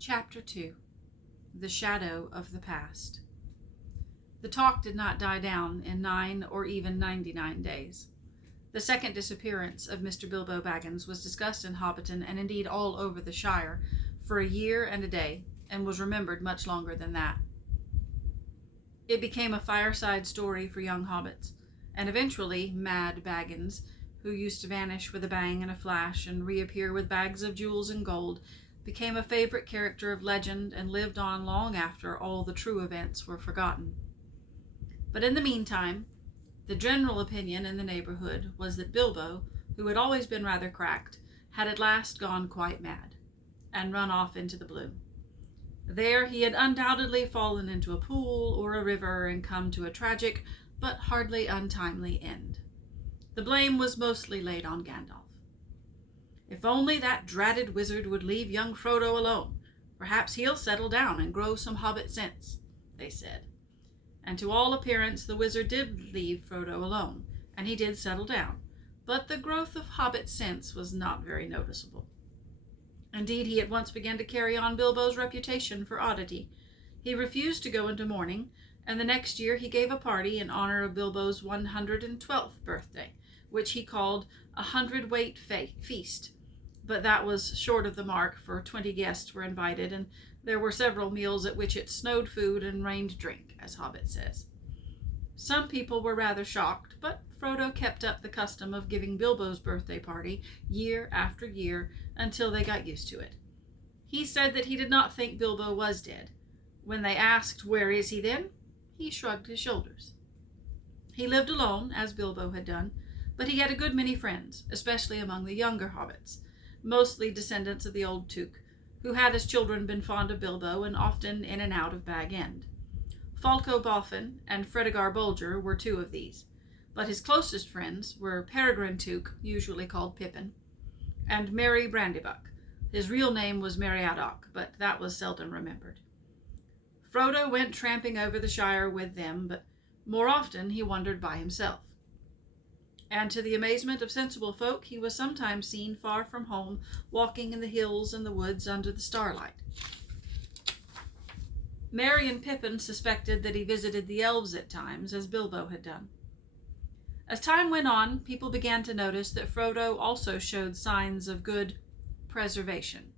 Chapter 2. The Shadow of the Past. The talk did not die down in 9 or even 99 days. The second disappearance of Mr. Bilbo Baggins was discussed in Hobbiton, and indeed all over the Shire, for a year and a day, and was remembered much longer than that. It became a fireside story for young hobbits, and eventually Mad Baggins, who used to vanish with a bang and a flash and reappear with bags of jewels and gold, became a favorite character of legend and lived on long after all the true events were forgotten. But in the meantime, the general opinion in the neighborhood was that Bilbo, who had always been rather cracked, had at last gone quite mad, and run off into the blue. There he had undoubtedly fallen into a pool or a river and come to a tragic, but hardly untimely end. The blame was mostly laid on Gandalf. "If only that dratted wizard would leave young Frodo alone, perhaps he'll settle down and grow some hobbit sense," they said. And to all appearance the wizard did leave Frodo alone, and he did settle down, but the growth of hobbit sense was not very noticeable. Indeed, he at once began to carry on Bilbo's reputation for oddity. He refused to go into mourning, and the next year he gave a party in honor of Bilbo's 112th birthday, which he called a 100-weight feast. But that was short of the mark, for 20 guests were invited, and there were several meals at which it snowed food and rained drink, as Hobbit says. Some people were rather shocked, but Frodo kept up the custom of giving Bilbo's birthday party year after year until they got used to it. He said that he did not think Bilbo was dead. When they asked, "Where is he then?" he shrugged his shoulders. He lived alone, as Bilbo had done, but he had a good many friends, especially among the younger hobbits, mostly descendants of the old Took, who had as children been fond of Bilbo and often in and out of Bag End. Falco Boffin and Fredegar Bolger were two of these, but his closest friends were Peregrine Took, usually called Pippin, and Merry Brandybuck. His real name was Meriadoc, but that was seldom remembered. Frodo went tramping over the Shire with them, but more often he wandered by himself. And to the amazement of sensible folk, he was sometimes seen far from home, walking in the hills and the woods under the starlight. Merry and Pippin suspected that he visited the elves at times, as Bilbo had done. As time went on, people began to notice that Frodo also showed signs of good preservation.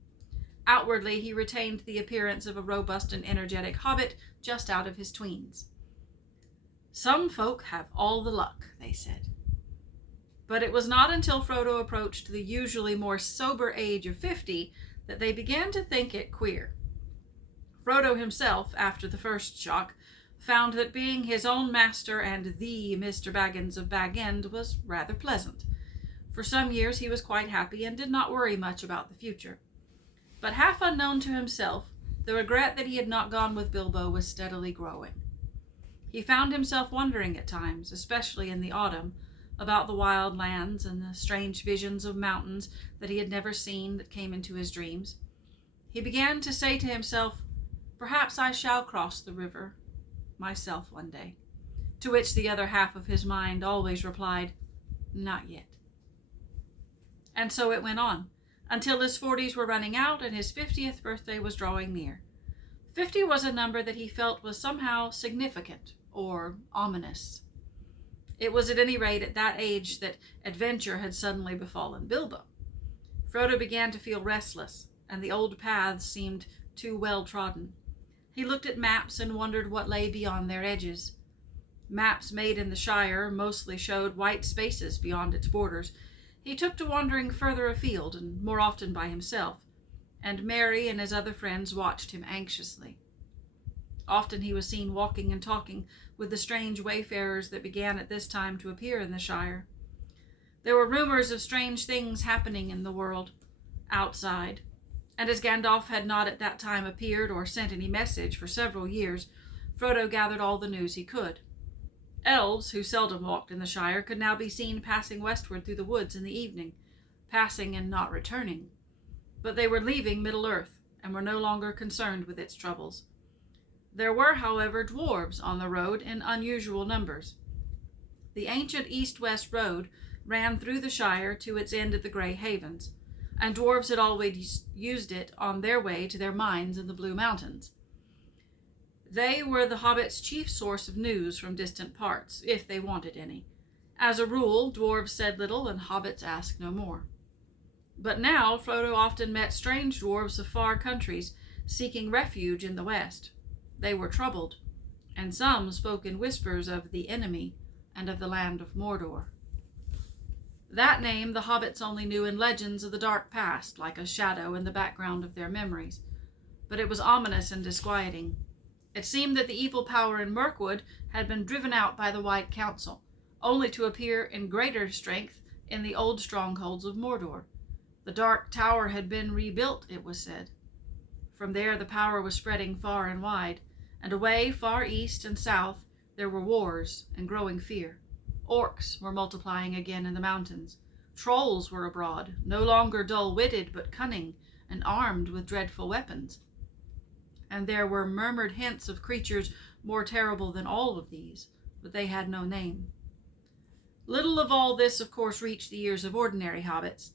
Outwardly, he retained the appearance of a robust and energetic hobbit just out of his tweens. "Some folk have all the luck," they said. But it was not until Frodo approached the usually more sober age of 50 that they began to think it queer. Frodo himself, after the first shock, found that being his own master and the Mr. Baggins of Bag End was rather pleasant. For some years he was quite happy and did not worry much about the future. But half unknown to himself, the regret that he had not gone with Bilbo was steadily growing. He found himself wondering at times, especially in the autumn, about the wild lands and the strange visions of mountains that he had never seen that came into his dreams. He began to say to himself, "Perhaps I shall cross the river myself one day," to which the other half of his mind always replied, "Not yet." And so it went on, until his 40s were running out and his 50th birthday was drawing near. 50 was a number that he felt was somehow significant or ominous. It was at any rate at that age that adventure had suddenly befallen Bilbo. Frodo began to feel restless, and the old paths seemed too well trodden. He looked at maps and wondered what lay beyond their edges. Maps made in the Shire mostly showed white spaces beyond its borders. He took to wandering further afield, and more often by himself, and Merry and his other friends watched him anxiously. Often he was seen walking and talking with the strange wayfarers that began at this time to appear in the Shire. There were rumors of strange things happening in the world outside, and as Gandalf had not at that time appeared or sent any message for several years, Frodo gathered all the news he could. Elves, who seldom walked in the Shire, could now be seen passing westward through the woods in the evening, passing and not returning. But they were leaving Middle-earth, and were no longer concerned with its troubles. There were, however, dwarves on the road in unusual numbers. The ancient east-west road ran through the Shire to its end at the Grey Havens, and dwarves had always used it on their way to their mines in the Blue Mountains. They were the hobbits' chief source of news from distant parts, if they wanted any. As a rule, dwarves said little and hobbits asked no more. But now Frodo often met strange dwarves of far countries seeking refuge in the west. They were troubled, and some spoke in whispers of the enemy and of the land of Mordor. That name the hobbits only knew in legends of the dark past, like a shadow in the background of their memories. But it was ominous and disquieting. It seemed that the evil power in Mirkwood had been driven out by the White Council, only to appear in greater strength in the old strongholds of Mordor. The Dark Tower had been rebuilt, it was said. From there the power was spreading far and wide, and away far east and south there were wars and growing fear. Orcs were multiplying again in the mountains. Trolls were abroad, no longer dull-witted but cunning and armed with dreadful weapons. And there were murmured hints of creatures more terrible than all of these, but they had no name. Little of all this, of course, reached the ears of ordinary hobbits,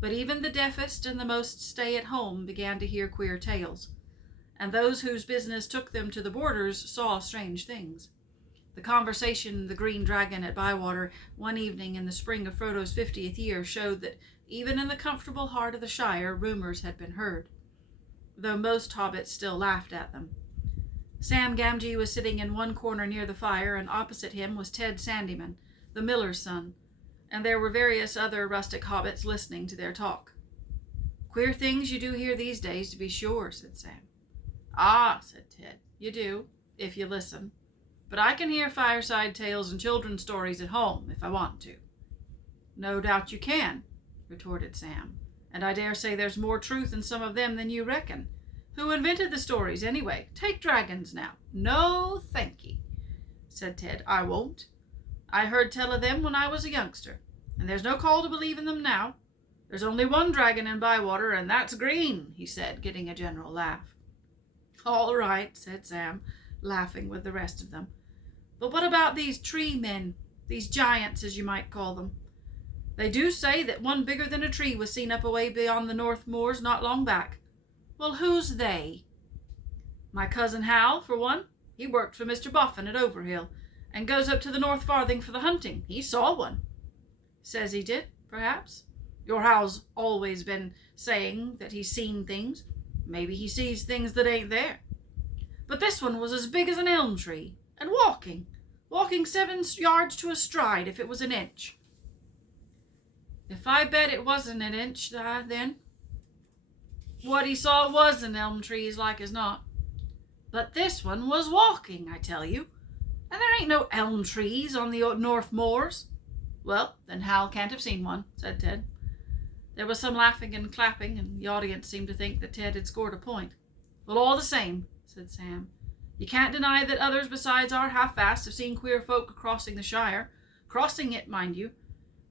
but even the deafest and the most stay-at-home began to hear queer tales, and those whose business took them to the borders saw strange things. The conversation in the Green Dragon at Bywater one evening in the spring of Frodo's 50th year showed that even in the comfortable heart of the Shire rumors had been heard, though most hobbits still laughed at them. Sam Gamgee was sitting in one corner near the fire, and opposite him was Ted Sandyman, the miller's son, and there were various other rustic hobbits listening to their talk. "Queer things you do hear these days, to be sure," said Sam. "Ah," said Ted, "you do, if you listen. But I can hear fireside tales and children's stories at home, if I want to." "No doubt you can," retorted Sam, "and I dare say there's more truth in some of them than you reckon. Who invented the stories, anyway? Take dragons, now." "No, thank ye," said Ted. "I won't. I heard tell of them when I was a youngster, and there's no call to believe in them now. There's only one dragon in Bywater, and that's green," he said, getting a general laugh. "All right," said Sam, laughing with the rest of them. "But what about these tree men, these giants, as you might call them? They do say that one bigger than a tree was seen up away beyond the North Moors not long back. Well, who's they?" "My cousin Hal, for one. He worked for Mr. Boffin at Overhill, and goes up to the North Farthing for the hunting. He saw one." "Says he did, perhaps. Your Hal's always been saying that he's seen things. Maybe he sees things that ain't there. But this one was as big as an elm tree, and walking 7 yards to a stride if it was an inch." "If I bet it wasn't an inch, then what he saw was an elm tree, as like as not. But this one was walking, I tell you, and there ain't no elm trees on the North Moors." "Well, then Hal can't have seen one," said Ted. There was some laughing and clapping, and the audience seemed to think that Ted had scored a point. "Well, all the same," said Sam, "you can't deny that others besides our half-fast have seen queer folk crossing the Shire. Crossing it, mind you.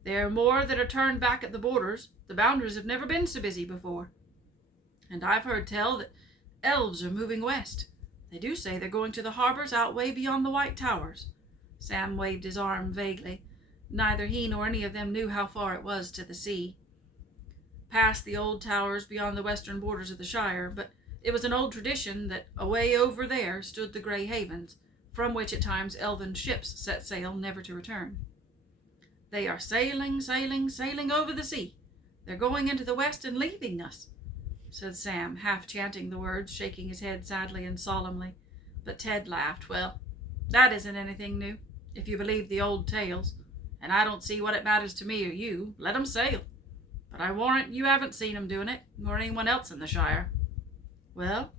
There are more that are turned back at the borders. The boundaries have never been so busy before. And I've heard tell that elves are moving west. They do say they're going to the harbors out way beyond the White Towers." Sam waved his arm vaguely. Neither he nor any of them knew how far it was to the sea. Past the old towers beyond the western borders of the Shire, but it was an old tradition that away over there stood the Grey Havens, from which at times elven ships set sail never to return. "They are sailing, sailing, sailing over the sea. They're going into the west and leaving us," said Sam, half chanting the words, shaking his head sadly and solemnly. But Ted laughed. "Well, that isn't anything new, if you believe the old tales, and I don't see what it matters to me or you. Let 'em sail. But I warrant you haven't seen 'em doing it, nor anyone else in the Shire." "Well,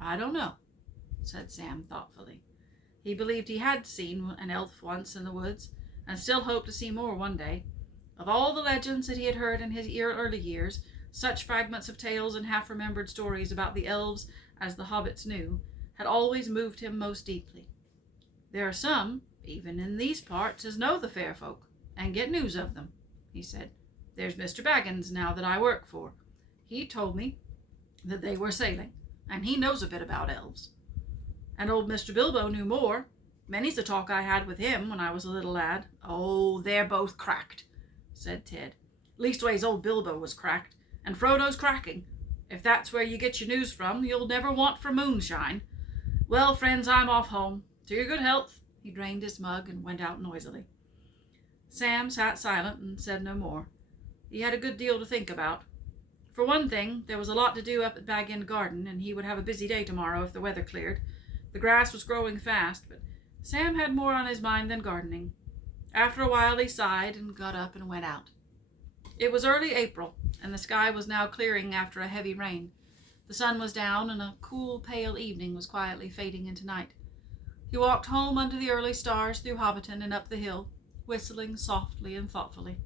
I don't know," said Sam thoughtfully. He believed he had seen an elf once in the woods, and still hoped to see more one day. Of all the legends that he had heard in his early years, such fragments of tales and half-remembered stories about the elves as the hobbits knew had always moved him most deeply. "There are some, even in these parts, as know the fair folk, and get news of them," he said. "There's Mr. Baggins, now, that I work for. He told me that they were sailing, and he knows a bit about elves. And old Mr. Bilbo knew more. Many's the talk I had with him when I was a little lad." "Oh, they're both cracked," said Ted. "Leastways, old Bilbo was cracked, and Frodo's cracking. If that's where you get your news from, you'll never want for moonshine. Well, friends, I'm off home. To your good health." He drained his mug and went out noisily. Sam sat silent and said no more. He had a good deal to think about. For one thing, there was a lot to do up at Bag End Garden, and he would have a busy day tomorrow if the weather cleared. The grass was growing fast, but Sam had more on his mind than gardening. After a while he sighed and got up and went out. It was early April, and the sky was now clearing after a heavy rain. The sun was down, and a cool, pale evening was quietly fading into night. He walked home under the early stars through Hobbiton and up the hill, whistling softly and thoughtfully.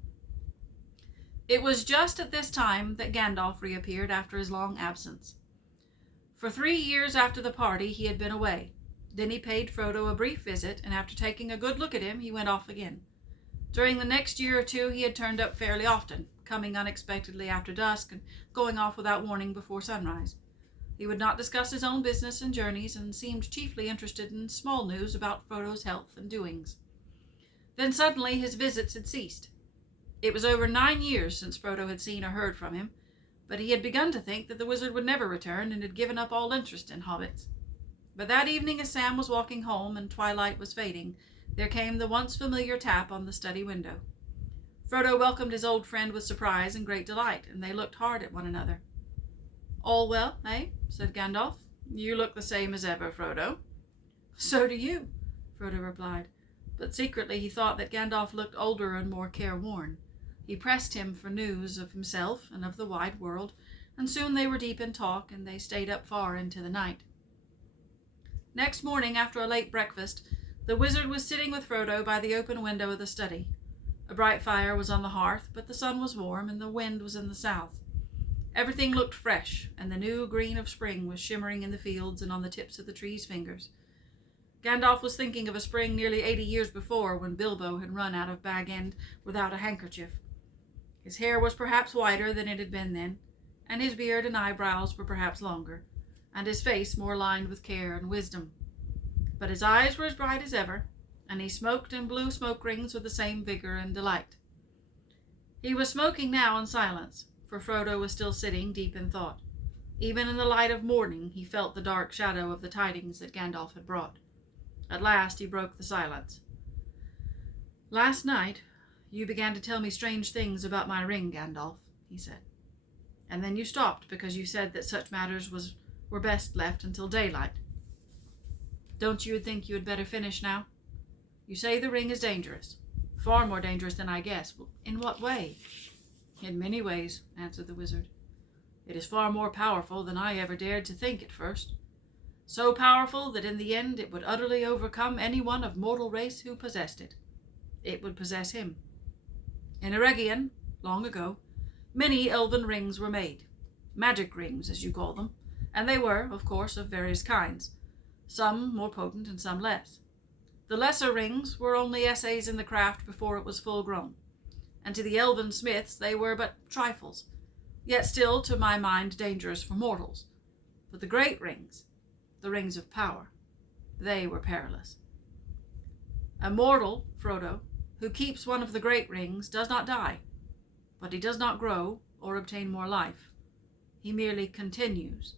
It was just at this time that Gandalf reappeared after his long absence. For 3 years after the party he had been away. Then he paid Frodo a brief visit, and after taking a good look at him, he went off again. During the next year or two he had turned up fairly often, coming unexpectedly after dusk and going off without warning before sunrise. He would not discuss his own business and journeys, and seemed chiefly interested in small news about Frodo's health and doings. Then suddenly his visits had ceased. It was over 9 years since Frodo had seen or heard from him, but he had begun to think that the wizard would never return, and had given up all interest in hobbits. But that evening, as Sam was walking home and twilight was fading, there came the once familiar tap on the study window. Frodo welcomed his old friend with surprise and great delight, and they looked hard at one another. "All well, eh?" said Gandalf. "You look the same as ever, Frodo." "So do you," Frodo replied, but secretly he thought that Gandalf looked older and more careworn. He pressed him for news of himself and of the wide world, and soon they were deep in talk, and they stayed up far into the night. Next morning, after a late breakfast, the wizard was sitting with Frodo by the open window of the study. A bright fire was on the hearth, but the sun was warm, and the wind was in the south. Everything looked fresh, and the new green of spring was shimmering in the fields and on the tips of the trees' fingers. Gandalf was thinking of a spring nearly 80 years before, when Bilbo had run out of Bag End without a handkerchief. His hair was perhaps whiter than it had been then, and his beard and eyebrows were perhaps longer, and his face more lined with care and wisdom. But his eyes were as bright as ever, and he smoked and blew smoke rings with the same vigor and delight. He was smoking now in silence, for Frodo was still sitting deep in thought. Even in the light of morning he felt the dark shadow of the tidings that Gandalf had brought. At last he broke the silence. "Last night you began to tell me strange things about my ring, Gandalf," he said. "And then you stopped because you said that such matters were best left until daylight. Don't you think you had better finish now? You say the ring is dangerous. Far more dangerous than I guess. In what way?" "In many ways," answered the wizard. "It is far more powerful than I ever dared to think at first. So powerful that in the end it would utterly overcome anyone of mortal race who possessed it. It would possess him. In Eregion, long ago, many elven rings were made. Magic rings, as you call them, and they were, of course, of various kinds, some more potent and some less. The lesser rings were only essays in the craft before it was full grown, and to the elven smiths they were but trifles, yet still, to my mind, dangerous for mortals. But the great rings, the rings of power, they were perilous. A mortal, Frodo, who keeps one of the great rings does not die, but he does not grow or obtain more life. He merely continues,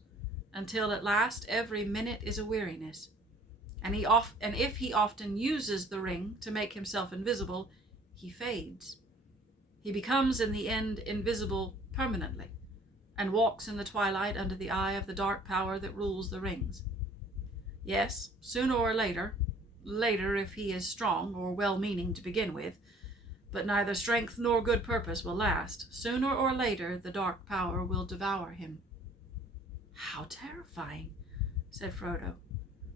until at last every minute is a weariness. And if he often uses the ring to make himself invisible, he fades. He becomes in the end invisible permanently, and walks in the twilight under the eye of the dark power that rules the rings. Yes, sooner or later if he is strong or well-meaning to begin with, but neither strength nor good purpose will last, sooner or later the dark power will devour him." "How terrifying," said Frodo.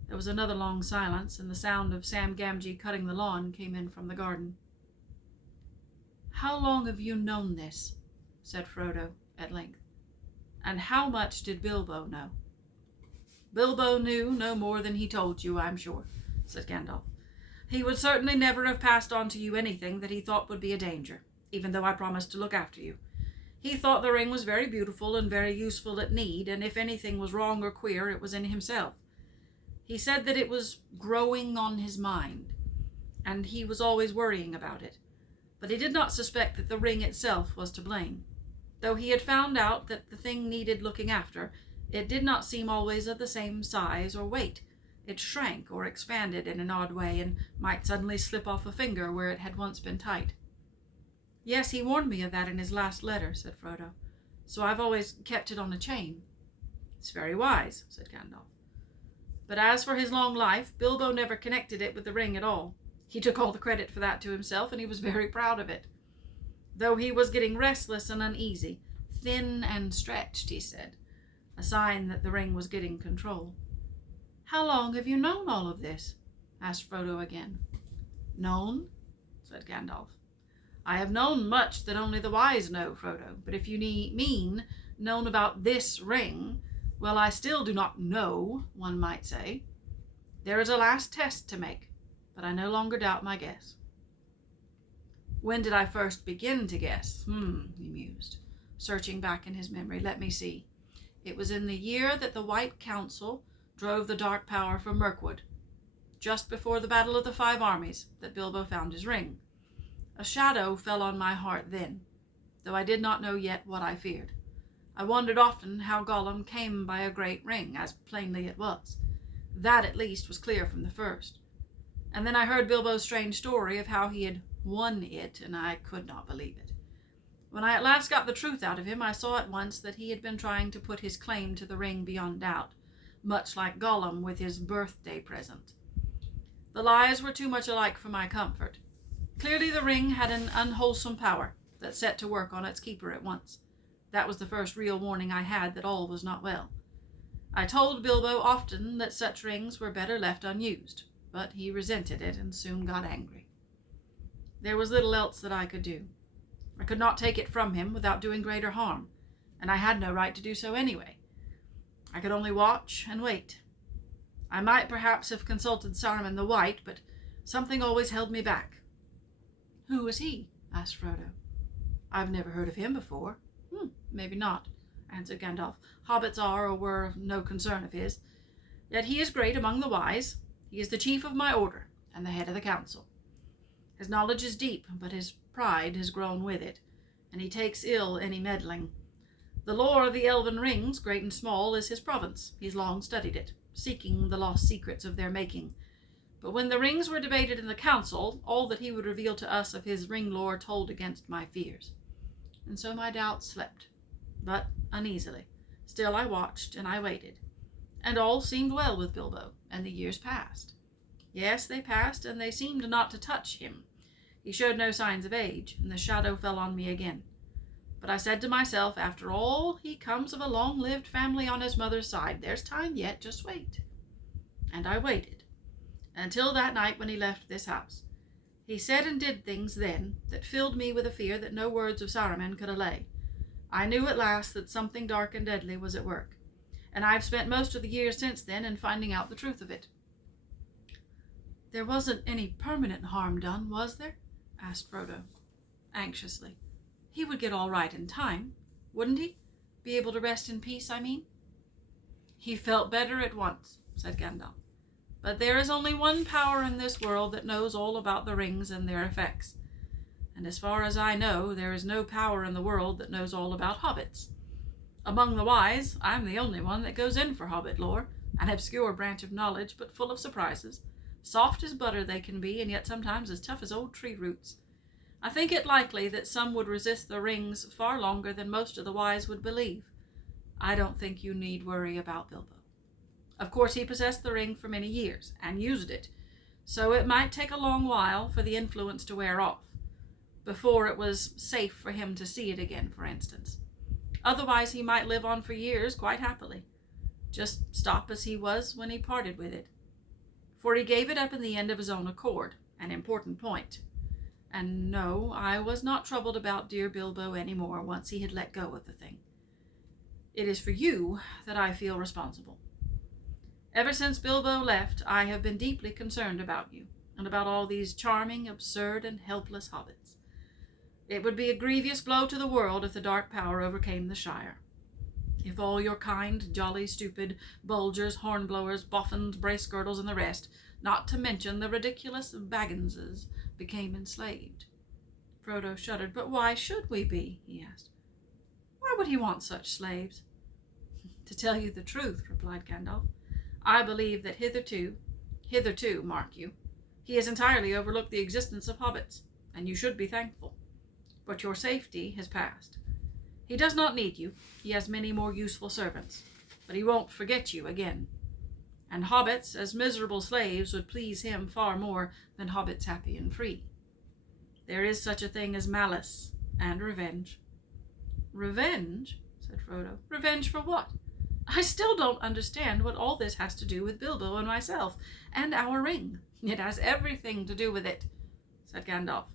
There was another long silence, and the sound of Sam Gamgee cutting the lawn came in from the garden. "How long have you known this?" said Frodo at length. "And how much did Bilbo know?" "Bilbo knew no more than he told you, I'm sure," said Gandalf. "He would certainly never have passed on to you anything that he thought would be a danger, even though I promised to look after you. He thought the ring was very beautiful and very useful at need, and if anything was wrong or queer, it was in himself. He said that it was growing on his mind, and he was always worrying about it, but he did not suspect that the ring itself was to blame. Though he had found out that the thing needed looking after, it did not seem always of the same size or weight. It shrank or expanded in an odd way, and might suddenly slip off a finger where it had once been tight. "Yes, he warned me of that in his last letter," said Frodo. "So I've always kept it on a chain." "It's very wise," said Gandalf. "But as for his long life, Bilbo never connected it with the ring at all. He took all the credit for that to himself, and he was very proud of it. Though he was getting restless and uneasy, thin and stretched, he said, a sign that the ring was getting control." "How long have you known all of this?" asked Frodo again. "Known?" said Gandalf. "I have known much that only the wise know, Frodo, but if you mean known about this ring, well, I still do not know, one might say. There is a last test to make, but I no longer doubt my guess." "When did I first begin to guess?" He mused, searching back in his memory. "Let me see. It was in the year that the White Council drove the Dark Power from Mirkwood, just before the Battle of the Five Armies, that Bilbo found his ring. A shadow fell on my heart then, though I did not know yet what I feared. I wondered often how Gollum came by a great ring, as plainly it was. That, at least, was clear from the first. And then I heard Bilbo's strange story of how he had won it, and I could not believe it. When I at last got the truth out of him, I saw at once that he had been trying to put his claim to the ring beyond doubt, much like Gollum with his birthday present. The lies were too much alike for my comfort. Clearly the ring had an unwholesome power that set to work on its keeper at once. That was the first real warning I had that all was not well. I told Bilbo often that such rings were better left unused, but he resented it and soon got angry. There was little else that I could do. I could not take it from him without doing greater harm, and I had no right to do so anyway. I could only watch and wait. I might perhaps have consulted Saruman the White, but something always held me back." "Who was he?" asked Frodo. "I've never heard of him before." Maybe not," answered Gandalf. "Hobbits are or were of no concern of his. Yet he is great among the wise. He is the chief of my order, and the head of the council. His knowledge is deep, but his pride has grown with it, and he takes ill any meddling. The lore of the elven rings, great and small, is his province. He's long studied it, seeking the lost secrets of their making. But when the rings were debated in the council, all that he would reveal to us of his ring lore told against my fears. And so my doubts slept, but uneasily. Still I watched and I waited. And all seemed well with Bilbo, and the years passed. Yes, they passed, and they seemed not to touch him. He showed no signs of age, and the shadow fell on me again. But I said to myself, after all, he comes of a long-lived family on his mother's side. There's time yet, just wait. And I waited, until that night when he left this house. He said and did things then that filled me with a fear that no words of Saruman could allay. I knew at last that something dark and deadly was at work, and I've spent most of the years since then in finding out the truth of it." "There wasn't any permanent harm done, was there?" asked Frodo, anxiously. "He would get all right in time, wouldn't he? Be able to rest in peace, I mean." "He felt better at once," said Gandalf. "But there is only one power in this world that knows all about the rings and their effects. And as far as I know, there is no power in the world that knows all about hobbits. Among the wise, I'm the only one that goes in for hobbit lore, an obscure branch of knowledge, but full of surprises. Soft as butter they can be, and yet sometimes as tough as old tree roots. I think it likely that some would resist the rings far longer than most of the wise would believe. I don't think you need worry about Bilbo. Of course, he possessed the ring for many years, and used it, so it might take a long while for the influence to wear off, before it was safe for him to see it again, for instance. Otherwise, he might live on for years quite happily, just stop as he was when he parted with it. For he gave it up in the end of his own accord, an important point. And no, I was not troubled about dear Bilbo any more once he had let go of the thing. It is for you that I feel responsible. Ever since Bilbo left, I have been deeply concerned about you, and about all these charming, absurd, and helpless hobbits. It would be a grievous blow to the world if the Dark Power overcame the Shire. If all your kind, jolly, stupid, bulgers, hornblowers, boffins, brace-girdles, and the rest, not to mention the ridiculous Bagginses, became enslaved." Frodo shuddered. "But why should we be?" he asked. Why would he want such slaves? To tell you the truth, replied Gandalf, I believe that hitherto, mark you, he has entirely overlooked the existence of hobbits, and you should be thankful. But your safety has passed. He does not need you. He has many more useful servants, but he won't forget you again. And hobbits as miserable slaves would please him far more than hobbits happy and free. There is such a thing as malice and revenge. Revenge? Said Frodo. Revenge for what? I still don't understand what all this has to do with Bilbo and myself, and our ring. It has everything to do with it, said Gandalf.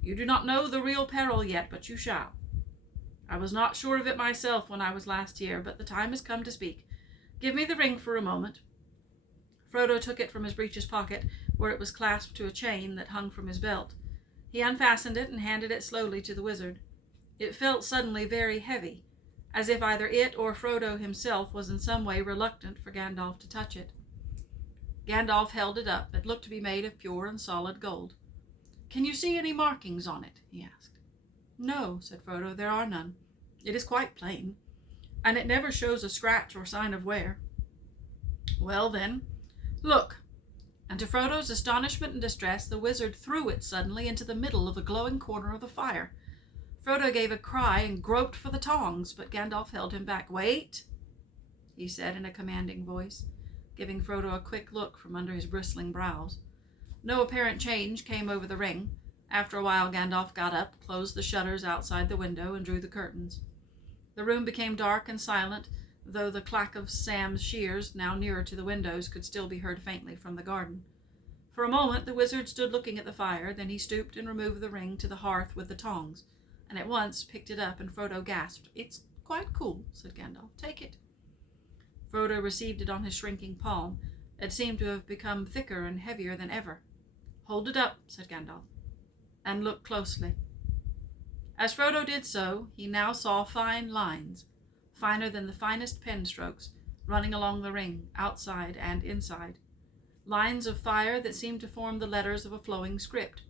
You do not know the real peril yet, but you shall. I was not sure of it myself when I was last here, but the time has come to speak. Give me the ring for a moment. Frodo took it from his breeches pocket, where it was clasped to a chain that hung from his belt. He unfastened it and handed it slowly to the wizard. It felt suddenly very heavy, as if either it or Frodo himself was in some way reluctant for Gandalf to touch it. Gandalf held it up. It looked to be made of pure and solid gold. Can you see any markings on it? He asked. No, said Frodo, there are none. It is quite plain, and it never shows a scratch or sign of wear. Well then, look. And to Frodo's astonishment and distress, the wizard threw it suddenly into the middle of the glowing corner of the fire. Frodo gave a cry and groped for the tongs, but Gandalf held him back. Wait, he said in a commanding voice, giving Frodo a quick look from under his bristling brows. No apparent change came over the ring. After a while, Gandalf got up, closed the shutters outside the window, and drew the curtains. The room became dark and silent, though the clack of Sam's shears, now nearer to the windows, could still be heard faintly from the garden. For a moment the wizard stood looking at the fire, then he stooped and removed the ring to the hearth with the tongs, and at once picked it up, and Frodo gasped. It's quite cool, said Gandalf. Take it. Frodo received it on his shrinking palm. It seemed to have become thicker and heavier than ever. Hold it up, said Gandalf, and look closely. As Frodo did so, he now saw fine lines, finer than the finest pen strokes, running along the ring, outside and inside. Lines of fire that seemed to form the letters of a flowing script.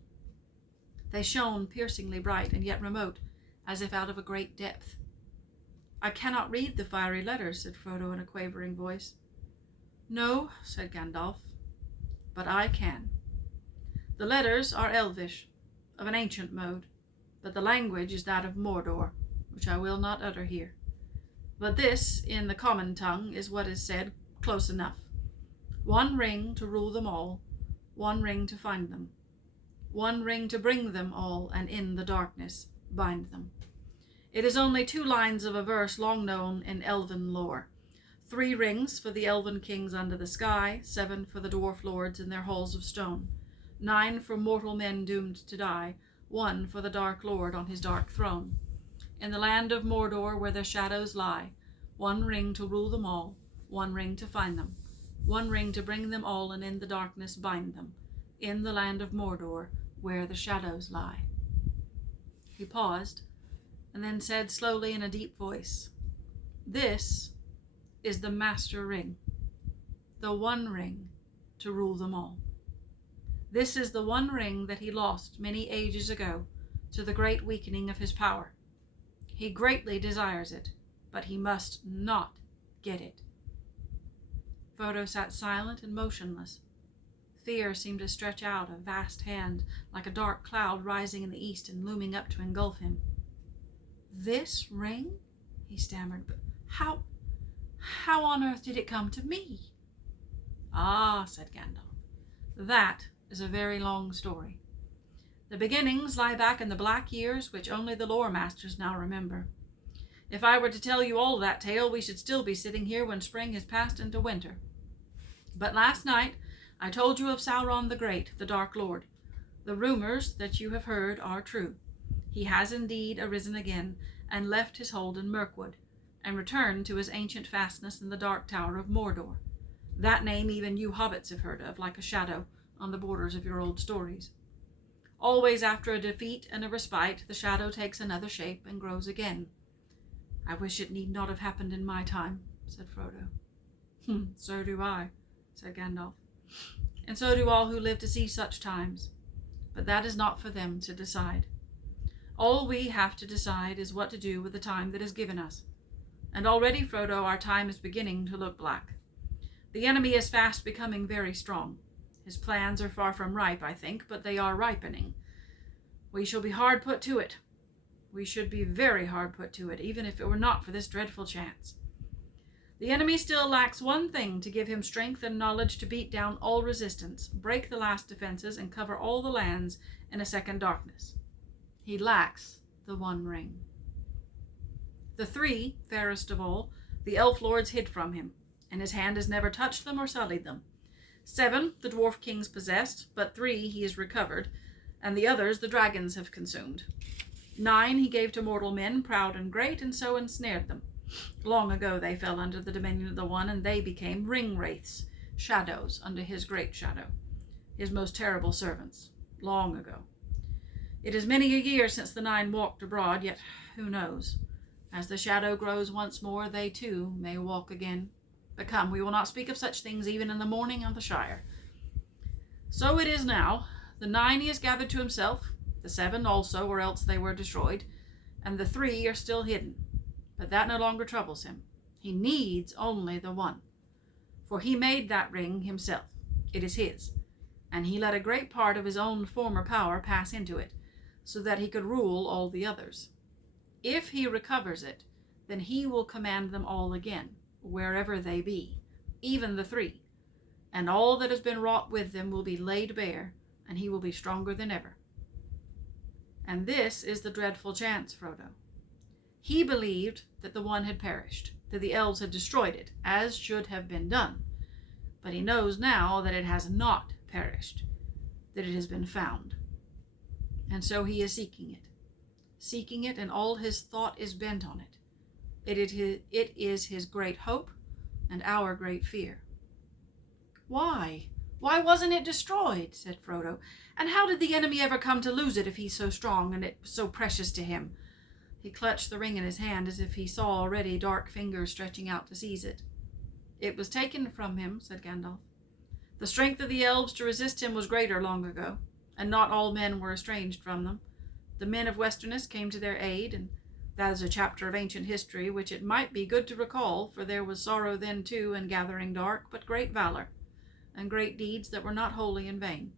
They shone piercingly bright and yet remote, as if out of a great depth. I cannot read the fiery letters, said Frodo in a quavering voice. No, said Gandalf, but I can. The letters are Elvish, of an ancient mode, but the language is that of Mordor, which I will not utter here. But this, in the common tongue, is what is said close enough. One ring to rule them all, one ring to find them. One ring to bring them all, and in the darkness bind them. It is only 2 lines of a verse long known in elven lore. 3 rings for the elven kings under the sky, 7 for the dwarf lords in their halls of stone, 9 for mortal men doomed to die, 1 for the Dark Lord on his dark throne. In the land of Mordor where their shadows lie, 1 ring to rule them all, 1 ring to find them, 1 ring to bring them all, and in the darkness bind them, in the land of Mordor where the shadows lie. He paused, and then said slowly in a deep voice, This is the Master Ring, the one ring to rule them all. This is the one ring that he lost many ages ago to the great weakening of his power. He greatly desires it, but he must not get it. Frodo sat silent and motionless. Fear seemed to stretch out a vast hand, like a dark cloud rising in the east and looming up to engulf him. This ring? He stammered. But how on earth did it come to me? Ah, said Gandalf, that is a very long story. The beginnings lie back in the black years which only the lore masters now remember. If I were to tell you all that tale, we should still be sitting here when spring has passed into winter. But last night I told you of Sauron the Great, the Dark Lord. The rumors that you have heard are true. He has indeed arisen again, and left his hold in Mirkwood, and returned to his ancient fastness in the Dark Tower of Mordor. That name even you hobbits have heard of, like a shadow on the borders of your old stories. Always after a defeat and a respite, the shadow takes another shape and grows again. I wish it need not have happened in my time, said Frodo. So do I, said Gandalf, and so do all who live to see such times. But that is not for them to decide. All we have to decide is what to do with the time that is given us. And already, Frodo, our time is beginning to look black. The enemy is fast becoming very strong. His plans are far from ripe, I think, but they are ripening. We shall be hard put to it. We should be very hard put to it, even if it were not for this dreadful chance. The enemy still lacks one thing to give him strength and knowledge to beat down all resistance, break the last defenses, and cover all the lands in a second darkness. He lacks the One Ring. The three, fairest of all, the elf lords hid from him, and his hand has never touched them or sullied them. 7 the dwarf kings possessed, but 3 he has recovered, and the others the dragons have consumed. 9 he gave to mortal men, proud and great, and so ensnared them. Long ago they fell under the dominion of the One, and they became ring-wraiths, shadows under his great shadow, his most terrible servants, long ago. It is many a year since the 9 walked abroad, yet who knows? As the shadow grows once more, they too may walk again. But come, we will not speak of such things even in the morning of the Shire. So it is now. The 9 he has gathered to himself, the 7 also, or else they were destroyed, and the 3 are still hidden. But that no longer troubles him. He needs only the One. For he made that ring himself. It is his. And he let a great part of his own former power pass into it, so that he could rule all the others. If he recovers it, then he will command them all again, wherever they be, even the 3, and all that has been wrought with them will be laid bare, and he will be stronger than ever. And this is the dreadful chance, Frodo. He believed that the One had perished, that the elves had destroyed it, as should have been done. But he knows now that it has not perished, that it has been found. And so he is seeking it, and all his thought is bent on it. It is his great hope and our great fear. Why? Why wasn't it destroyed? Said Frodo. And how did the enemy ever come to lose it if he's so strong and it so precious to him? He clutched the ring in his hand as if he saw already dark fingers stretching out to seize it. It was taken from him, said Gandalf. The strength of the elves to resist him was greater long ago, and not all men were estranged from them. The men of Westerness came to their aid, and that is a chapter of ancient history which it might be good to recall, for there was sorrow then too, and gathering dark, but great valor, and great deeds that were not wholly in vain.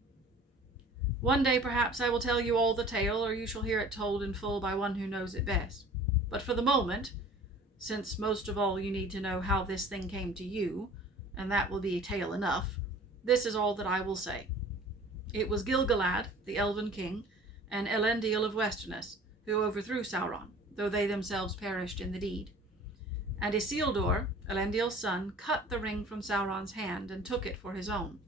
One day perhaps I will tell you all the tale, or you shall hear it told in full by one who knows it best. But for the moment, since most of all you need to know how this thing came to you, and that will be tale enough, this is all that I will say. It was Gil-galad, the elven king, and Elendil of Westerness, who overthrew Sauron, though they themselves perished in the deed. And Isildur, Elendil's son, cut the ring from Sauron's hand and took it for his own.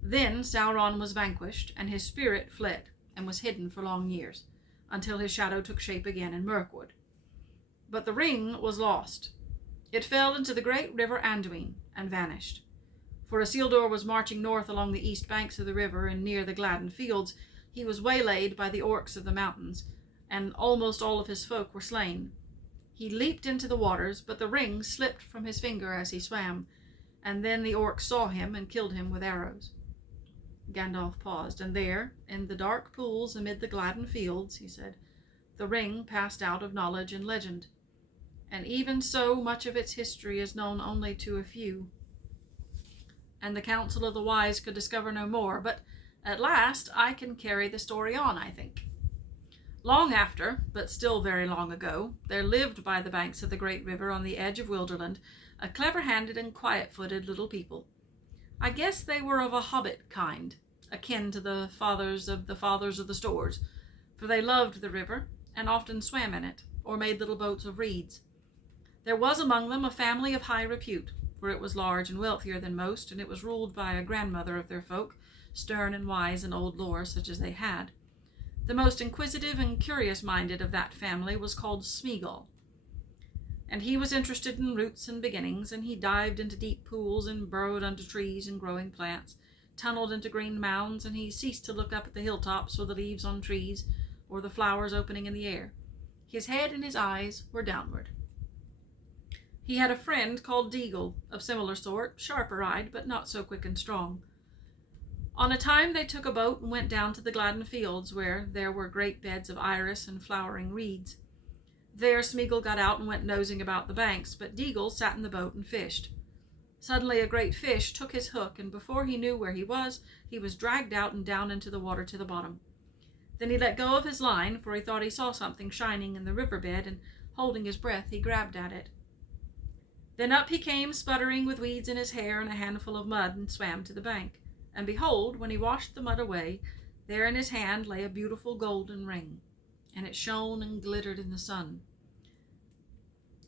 Then Sauron was vanquished, and his spirit fled, and was hidden for long years, until his shadow took shape again in Mirkwood. But the ring was lost. It fell into the great river Anduin, and vanished. For Isildur was marching north along the east banks of the river, and near the Gladden fields he was waylaid by the orcs of the mountains, and almost all of his folk were slain. He leaped into the waters, but the ring slipped from his finger as he swam, and then the orcs saw him and killed him with arrows. Gandalf paused, and there, in the dark pools amid the Gladden fields, he said, the ring passed out of knowledge and legend, and even so much of its history is known only to a few. And the council of the wise could discover no more, but at last I can carry the story on, I think. Long after, but still very long ago, there lived by the banks of the great river on the edge of Wilderland a clever-handed and quiet-footed little people. I guess they were of a hobbit kind, akin to the fathers of the Stores, for they loved the river and often swam in it, or made little boats of reeds. There was among them a family of high repute, for it was large and wealthier than most, and it was ruled by a grandmother of their folk, stern and wise in old lore such as they had. The most inquisitive and curious-minded of that family was called Smeagol, and he was interested in roots and beginnings, and he dived into deep pools and burrowed under trees and growing plants, tunneled into green mounds, and he ceased to look up at the hilltops or the leaves on trees or the flowers opening in the air. His head and his eyes were downward. He had a friend called Deagle, of similar sort, sharper-eyed, but not so quick and strong. On a time they took a boat and went down to the Gladden fields, where there were great beds of iris and flowering reeds. There Smeagol got out and went nosing about the banks, but Deagle sat in the boat and fished. Suddenly a great fish took his hook, and before he knew where he was dragged out and down into the water to the bottom. Then he let go of his line, for he thought he saw something shining in the river bed, and holding his breath he grabbed at it. Then up he came, sputtering, with weeds in his hair and a handful of mud, and swam to the bank. And behold, when he washed the mud away, there in his hand lay a beautiful golden ring, and it shone and glittered in the sun,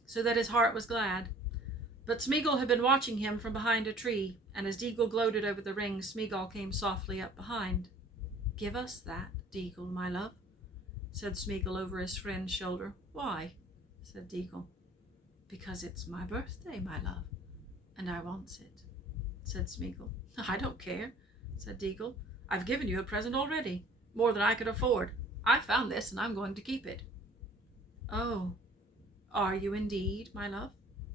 so that his heart was glad. But Smeagol had been watching him from behind a tree, and as Deagle gloated over the ring, Smeagol came softly up behind. "Give us that, Deagle, my love," said Smeagol over his friend's shoulder. "Why?" said Deagle. "Because it's my birthday, my love, and I wants it," said Smeagol. "I don't care," said Deagle. "I've given you a present already, more than I could afford. I found this, and I'm going to keep it." "Oh, are you indeed, my love?"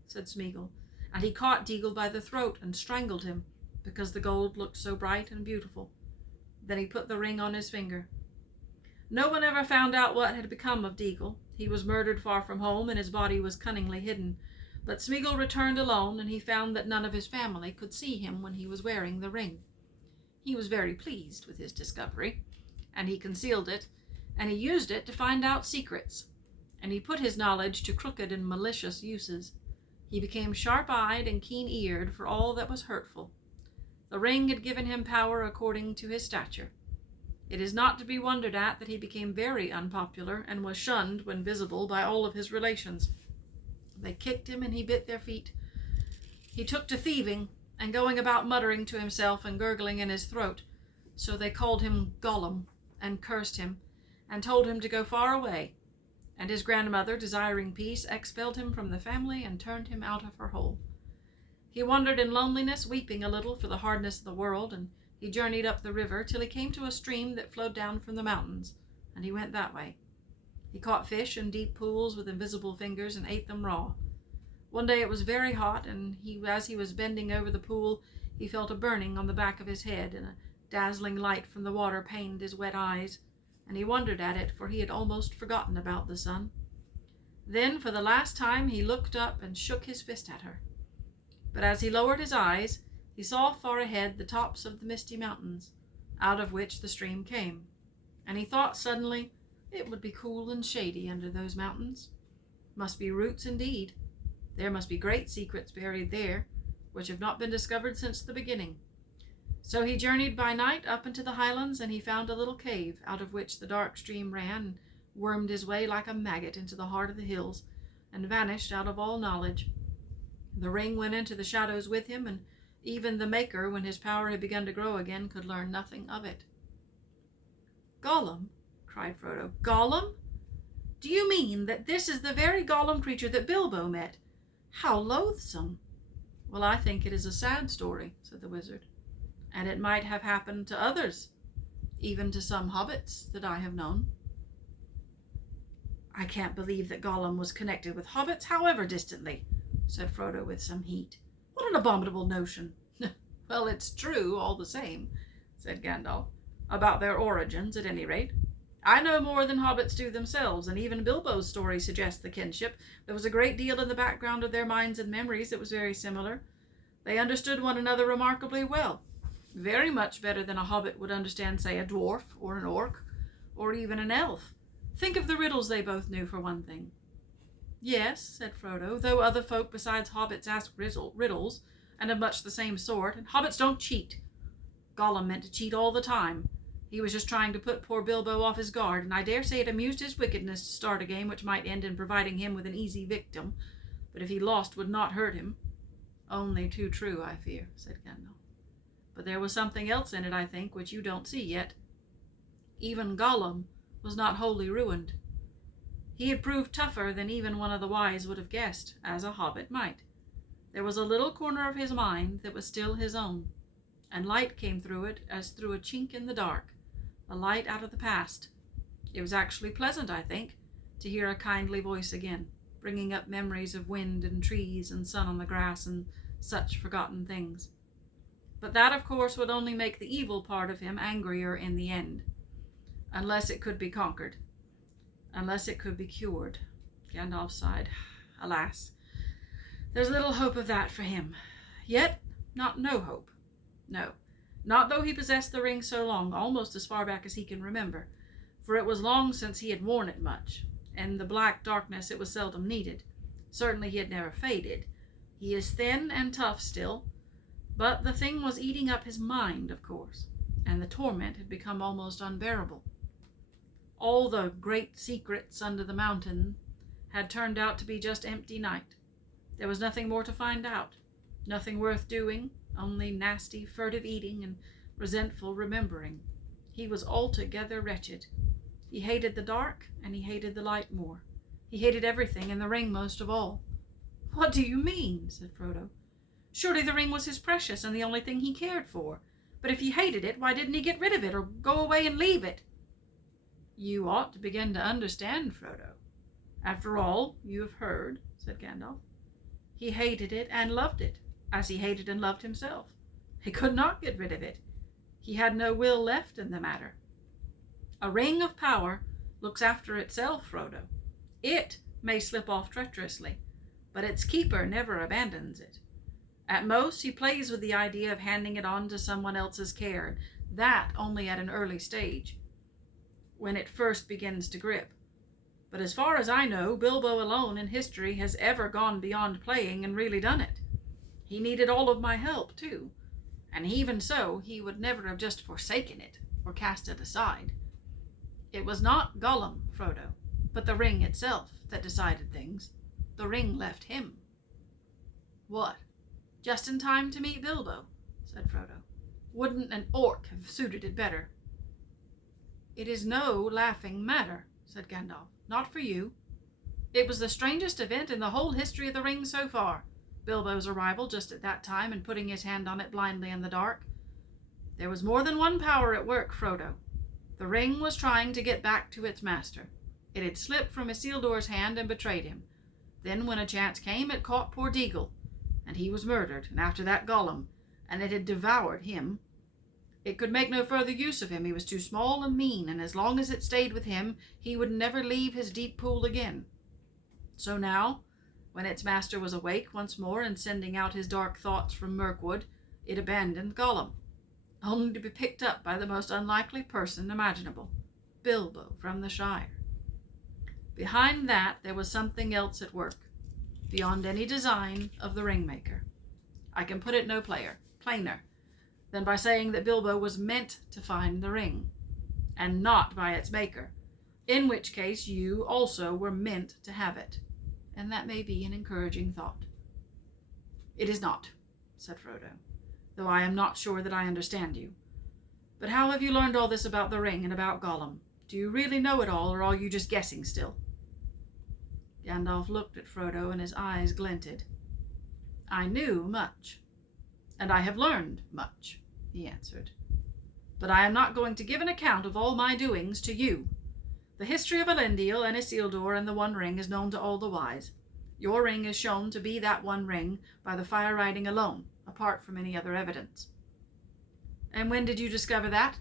said Smeagol, and he caught Deagle by the throat and strangled him, because the gold looked so bright and beautiful. Then he put the ring on his finger. No one ever found out what had become of Deagle. He was murdered far from home, and his body was cunningly hidden. But Smeagol returned alone, and he found that none of his family could see him when he was wearing the ring. He was very pleased with his discovery, and he concealed it, and he used it to find out secrets, and he put his knowledge to crooked and malicious uses. He became sharp-eyed and keen-eared for all that was hurtful. The ring had given him power according to his stature. It is not to be wondered at that he became very unpopular, and was shunned when visible by all of his relations. They kicked him, and he bit their feet. He took to thieving, and going about muttering to himself and gurgling in his throat. So they called him Gollum, and cursed him, and told him to go far away. And his grandmother, desiring peace, expelled him from the family and turned him out of her hole. He wandered in loneliness, weeping a little for the hardness of the world, and he journeyed up the river till he came to a stream that flowed down from the mountains, and he went that way. He caught fish in deep pools with invisible fingers and ate them raw. One day it was very hot, and as he was bending over the pool, he felt a burning on the back of his head, and a dazzling light from the water pained his wet eyes, and he wondered at it, for he had almost forgotten about the sun. Then, for the last time, he looked up and shook his fist at her. But as he lowered his eyes, he saw far ahead the tops of the misty mountains, out of which the stream came, and he thought suddenly it would be cool and shady under those mountains. Must be roots indeed. There must be great secrets buried there, which have not been discovered since the beginning. So he journeyed by night up into the highlands, and he found a little cave, out of which the dark stream ran, and wormed his way like a maggot into the heart of the hills, and vanished out of all knowledge. The ring went into the shadows with him, and even the maker, when his power had begun to grow again, could learn nothing of it. "Gollum?" cried Frodo. "Gollum? Do you mean that this is the very Gollum creature that Bilbo met? How loathsome!" "Well, I think it is a sad story," said the wizard, "and it might have happened to others, even to some hobbits that I have known." "I can't believe that Gollum was connected with hobbits, however distantly," said Frodo with some heat. "What an abominable notion!" "Well, it's true, all the same," said Gandalf, "about their origins, at any rate. I know more than hobbits do themselves, and even Bilbo's story suggests the kinship. There was a great deal in the background of their minds and memories that was very similar. They understood one another remarkably well, very much better than a hobbit would understand, say, a dwarf, or an orc, or even an elf. Think of the riddles they both knew, for one thing." "Yes," said Frodo, "though other folk besides hobbits ask riddles, and of much the same sort, and hobbits don't cheat. Gollum meant to cheat all the time. He was just trying to put poor Bilbo off his guard, and I dare say it amused his wickedness to start a game which might end in providing him with an easy victim, but if he lost would not hurt him." "Only too true, I fear," said Gandalf. "But there was something else in it, I think, which you don't see yet. Even Gollum was not wholly ruined. He had proved tougher than even one of the wise would have guessed, as a hobbit might. There was a little corner of his mind that was still his own, and light came through it as through a chink in the dark, a light out of the past. It was actually pleasant, I think, to hear a kindly voice again, bringing up memories of wind and trees and sun on the grass and such forgotten things. But that, of course, would only make the evil part of him angrier in the end. Unless it could be conquered. Unless it could be cured. Gandalf sighed. Alas, there's little hope of that for him. Yet, not no hope. No, not though he possessed the ring so long, almost as far back as he can remember, for it was long since he had worn it much. In the black darkness it was seldom needed. Certainly he had never faded. He is thin and tough still, but the thing was eating up his mind, of course, and the torment had become almost unbearable. All the great secrets under the mountain had turned out to be just empty night. There was nothing more to find out, nothing worth doing, only nasty, furtive eating and resentful remembering. He was altogether wretched. He hated the dark, and he hated the light more. He hated everything, and the ring most of all. What do you mean? Said Frodo. Surely the ring was his precious, and the only thing he cared for. But if he hated it, why didn't he get rid of it, or go away and leave it? You ought to begin to understand, Frodo. After all you have heard, said Gandalf. He hated it and loved it, as he hated and loved himself. He could not get rid of it. He had no will left in the matter. A ring of power looks after itself, Frodo. It may slip off treacherously, but its keeper never abandons it. At most, he plays with the idea of handing it on to someone else's care, that only at an early stage, when it first begins to grip. But as far as I know, Bilbo alone in history has ever gone beyond playing and really done it. He needed all of my help, too, and even so, he would never have just forsaken it or cast it aside. It was not Gollum, Frodo, but the ring itself that decided things. The ring left him. What? Just in time to meet Bilbo, said Frodo. Wouldn't an orc have suited it better? It is no laughing matter, said Gandalf. Not for you. It was the strangest event in the whole history of the ring so far, Bilbo's arrival just at that time and putting his hand on it blindly in the dark. There was more than one power at work, Frodo. The ring was trying to get back to its master. It had slipped from Isildur's hand and betrayed him. Then, when a chance came, it caught poor Deagle, and he was murdered, and after that Gollum, and it had devoured him. It could make no further use of him. He was too small and mean, and as long as it stayed with him, he would never leave his deep pool again. So now, when its master was awake once more and sending out his dark thoughts from Mirkwood, it abandoned Gollum, only to be picked up by the most unlikely person imaginable, Bilbo from the Shire. Behind that there was something else at work, beyond any design of the ringmaker. I can put it no plainer than by saying that Bilbo was meant to find the ring, and not by its maker, in which case you also were meant to have it, and that may be an encouraging thought. It is not, said Frodo, though I am not sure that I understand you. But how have you learned all this about the ring and about Gollum? Do you really know it all, or are you just guessing still? Gandalf looked at Frodo, and his eyes glinted. I knew much, and I have learned much, he answered. But I am not going to give an account of all my doings to you. The history of Elendil and Isildur and the One Ring is known to all the wise. Your ring is shown to be that One Ring by the fire writing alone, apart from any other evidence. And when did you discover that?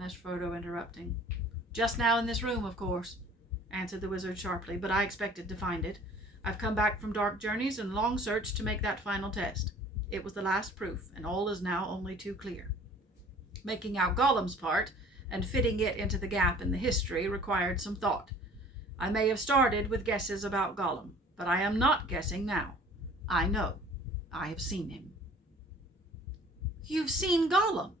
asked Frodo, interrupting. Just now in this room, of course, answered the wizard sharply, but I expected to find it. I've come back from dark journeys and long search to make that final test. It was the last proof, and all is now only too clear. Making out Gollum's part and fitting it into the gap in the history required some thought. I may have started with guesses about Gollum, but I am not guessing now. I know. I have seen him. You've seen Gollum?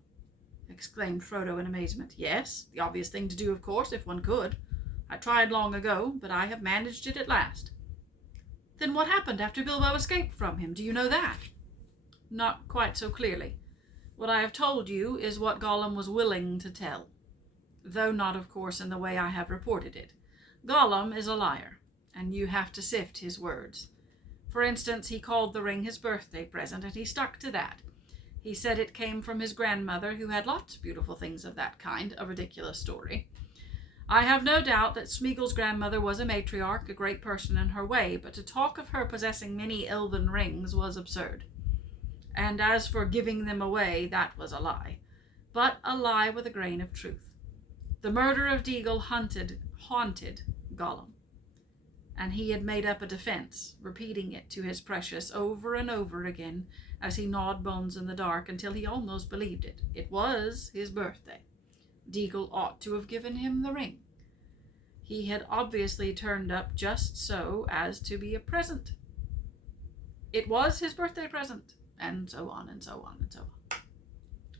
Exclaimed Frodo in amazement. Yes, the obvious thing to do, of course, if one could. I tried long ago, but I have managed it at last. Then what happened after Bilbo escaped from him? Do you know that? Not quite so clearly. What I have told you is what Gollum was willing to tell, though not, of course, in the way I have reported it. Gollum is a liar, and you have to sift his words. For instance, he called the ring his birthday present, and he stuck to that. He said it came from his grandmother, who had lots of beautiful things of that kind, a ridiculous story. I have no doubt that Smeagol's grandmother was a matriarch, a great person in her way, but to talk of her possessing many elven rings was absurd. and as for giving them away, that was a lie, but a lie with a grain of truth. The murder of Deagle haunted Gollum, and he had made up a defense, repeating it to his precious over and over again as he gnawed bones in the dark until he almost believed it. It was his birthday. Deagle ought to have given him the ring. He had obviously turned up just so as to be a present. It was his birthday present, and so on and so on and so on.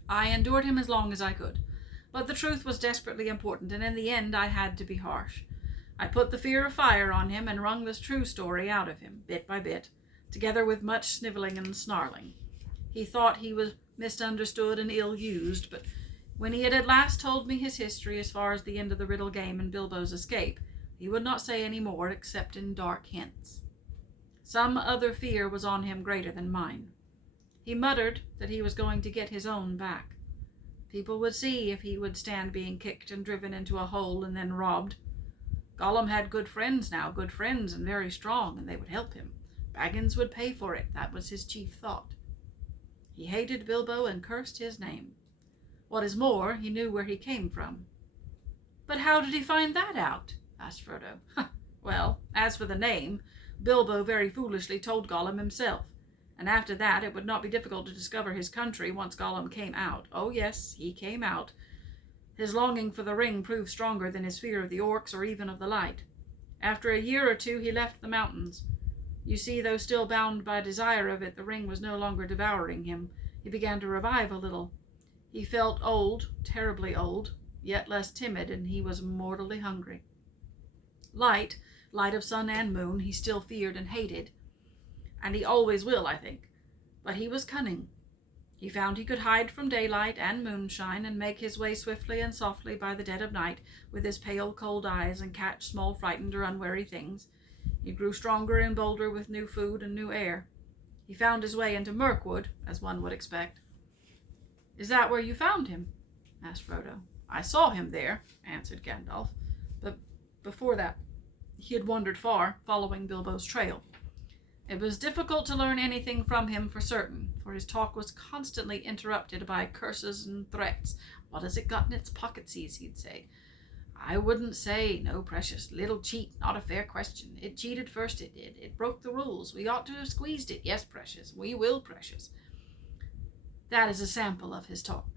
I endured him as long as I could, but the truth was desperately important, and in the end I had to be harsh. I put the fear of fire on him and wrung the true story out of him, bit by bit, together with much snivelling and snarling. He thought he was misunderstood and ill-used, but when he had at last told me his history as far as the end of the riddle game and Bilbo's escape, he would not say any more except in dark hints. Some other fear was on him greater than mine. He muttered that he was going to get his own back. People would see if he would stand being kicked and driven into a hole and then robbed. Gollum had good friends now, good friends and very strong, and they would help him. Baggins would pay for it, that was his chief thought. He hated Bilbo and cursed his name. What is more, he knew where he came from. But how did he find that out? Asked Frodo. Well, as for the name, Bilbo very foolishly told Gollum himself, and after that it would not be difficult to discover his country once Gollum came out. Oh yes, he came out. His longing for the ring proved stronger than his fear of the orcs or even of the light. After a year or two he left the mountains. You see, though still bound by desire of it, the ring was no longer devouring him. He began to revive a little. He felt old, terribly old, yet less timid, and he was mortally hungry. Light of sun and moon, he still feared and hated, and he always will, I think. But he was cunning. He found he could hide from daylight and moonshine and make his way swiftly and softly by the dead of night with his pale, cold eyes and catch small, frightened or unwary things. He grew stronger and bolder with new food and new air. He found his way into Mirkwood, as one would expect. Is that where you found him? Asked Frodo. I saw him there, answered Gandalf, but before that he had wandered far, following Bilbo's trail. It was difficult to learn anything from him for certain, for his talk was constantly interrupted by curses and threats. What has it got in its pockets, he'd say. I wouldn't say, no, precious, little cheat, not a fair question. It cheated first, it did. It broke the rules. We ought to have squeezed it. Yes, precious, we will, precious. That is a sample of his talk.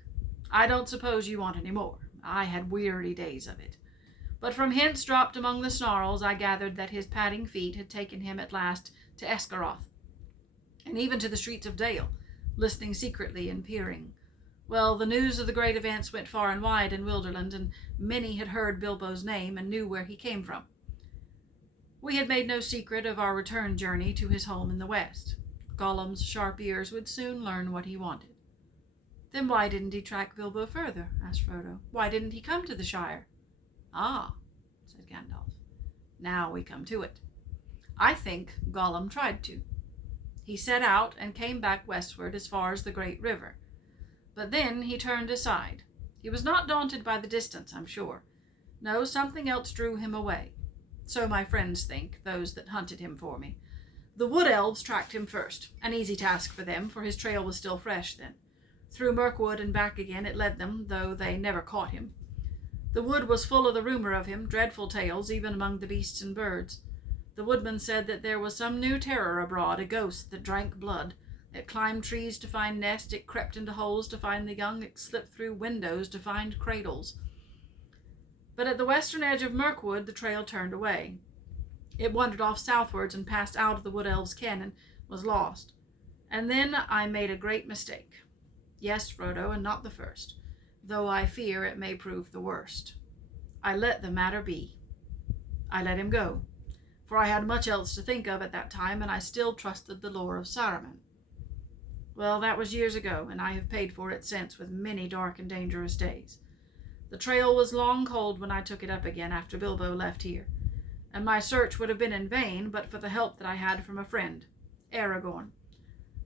I don't suppose you want any more. I had weary days of it. But from hints dropped among the snarls, I gathered that his padding feet had taken him at last to Esgaroth, and even to the streets of Dale, listening secretly and peering. Well, the news of the great events went far and wide in Wilderland, and many had heard Bilbo's name and knew where he came from. We had made no secret of our return journey to his home in the west. Gollum's sharp ears would soon learn what he wanted. Then why didn't he track Bilbo further? Asked Frodo. Why didn't he come to the Shire? Ah, said Gandalf. Now we come to it. I think Gollum tried to. He set out and came back westward as far as the great river. But then he turned aside. He was not daunted by the distance, I'm sure. No, something else drew him away. So my friends think, those that hunted him for me. The wood elves tracked him first, an easy task for them, for his trail was still fresh then. Through Mirkwood and back again it led them, though they never caught him. The wood was full of the rumor of him, dreadful tales, even among the beasts and birds. The woodman said that there was some new terror abroad, a ghost that drank blood. It climbed trees to find nests, it crept into holes to find the young, it slipped through windows to find cradles. But at the western edge of Mirkwood the trail turned away. It wandered off southwards and passed out of the wood elves' ken and was lost. And then I made a great mistake. Yes, Frodo, and not the first, though I fear it may prove the worst. I let the matter be. I let him go, for I had much else to think of at that time, and I still trusted the lore of Saruman. Well, that was years ago, and I have paid for it since with many dark and dangerous days. The trail was long cold when I took it up again after Bilbo left here, and my search would have been in vain but for the help that I had from a friend, Aragorn,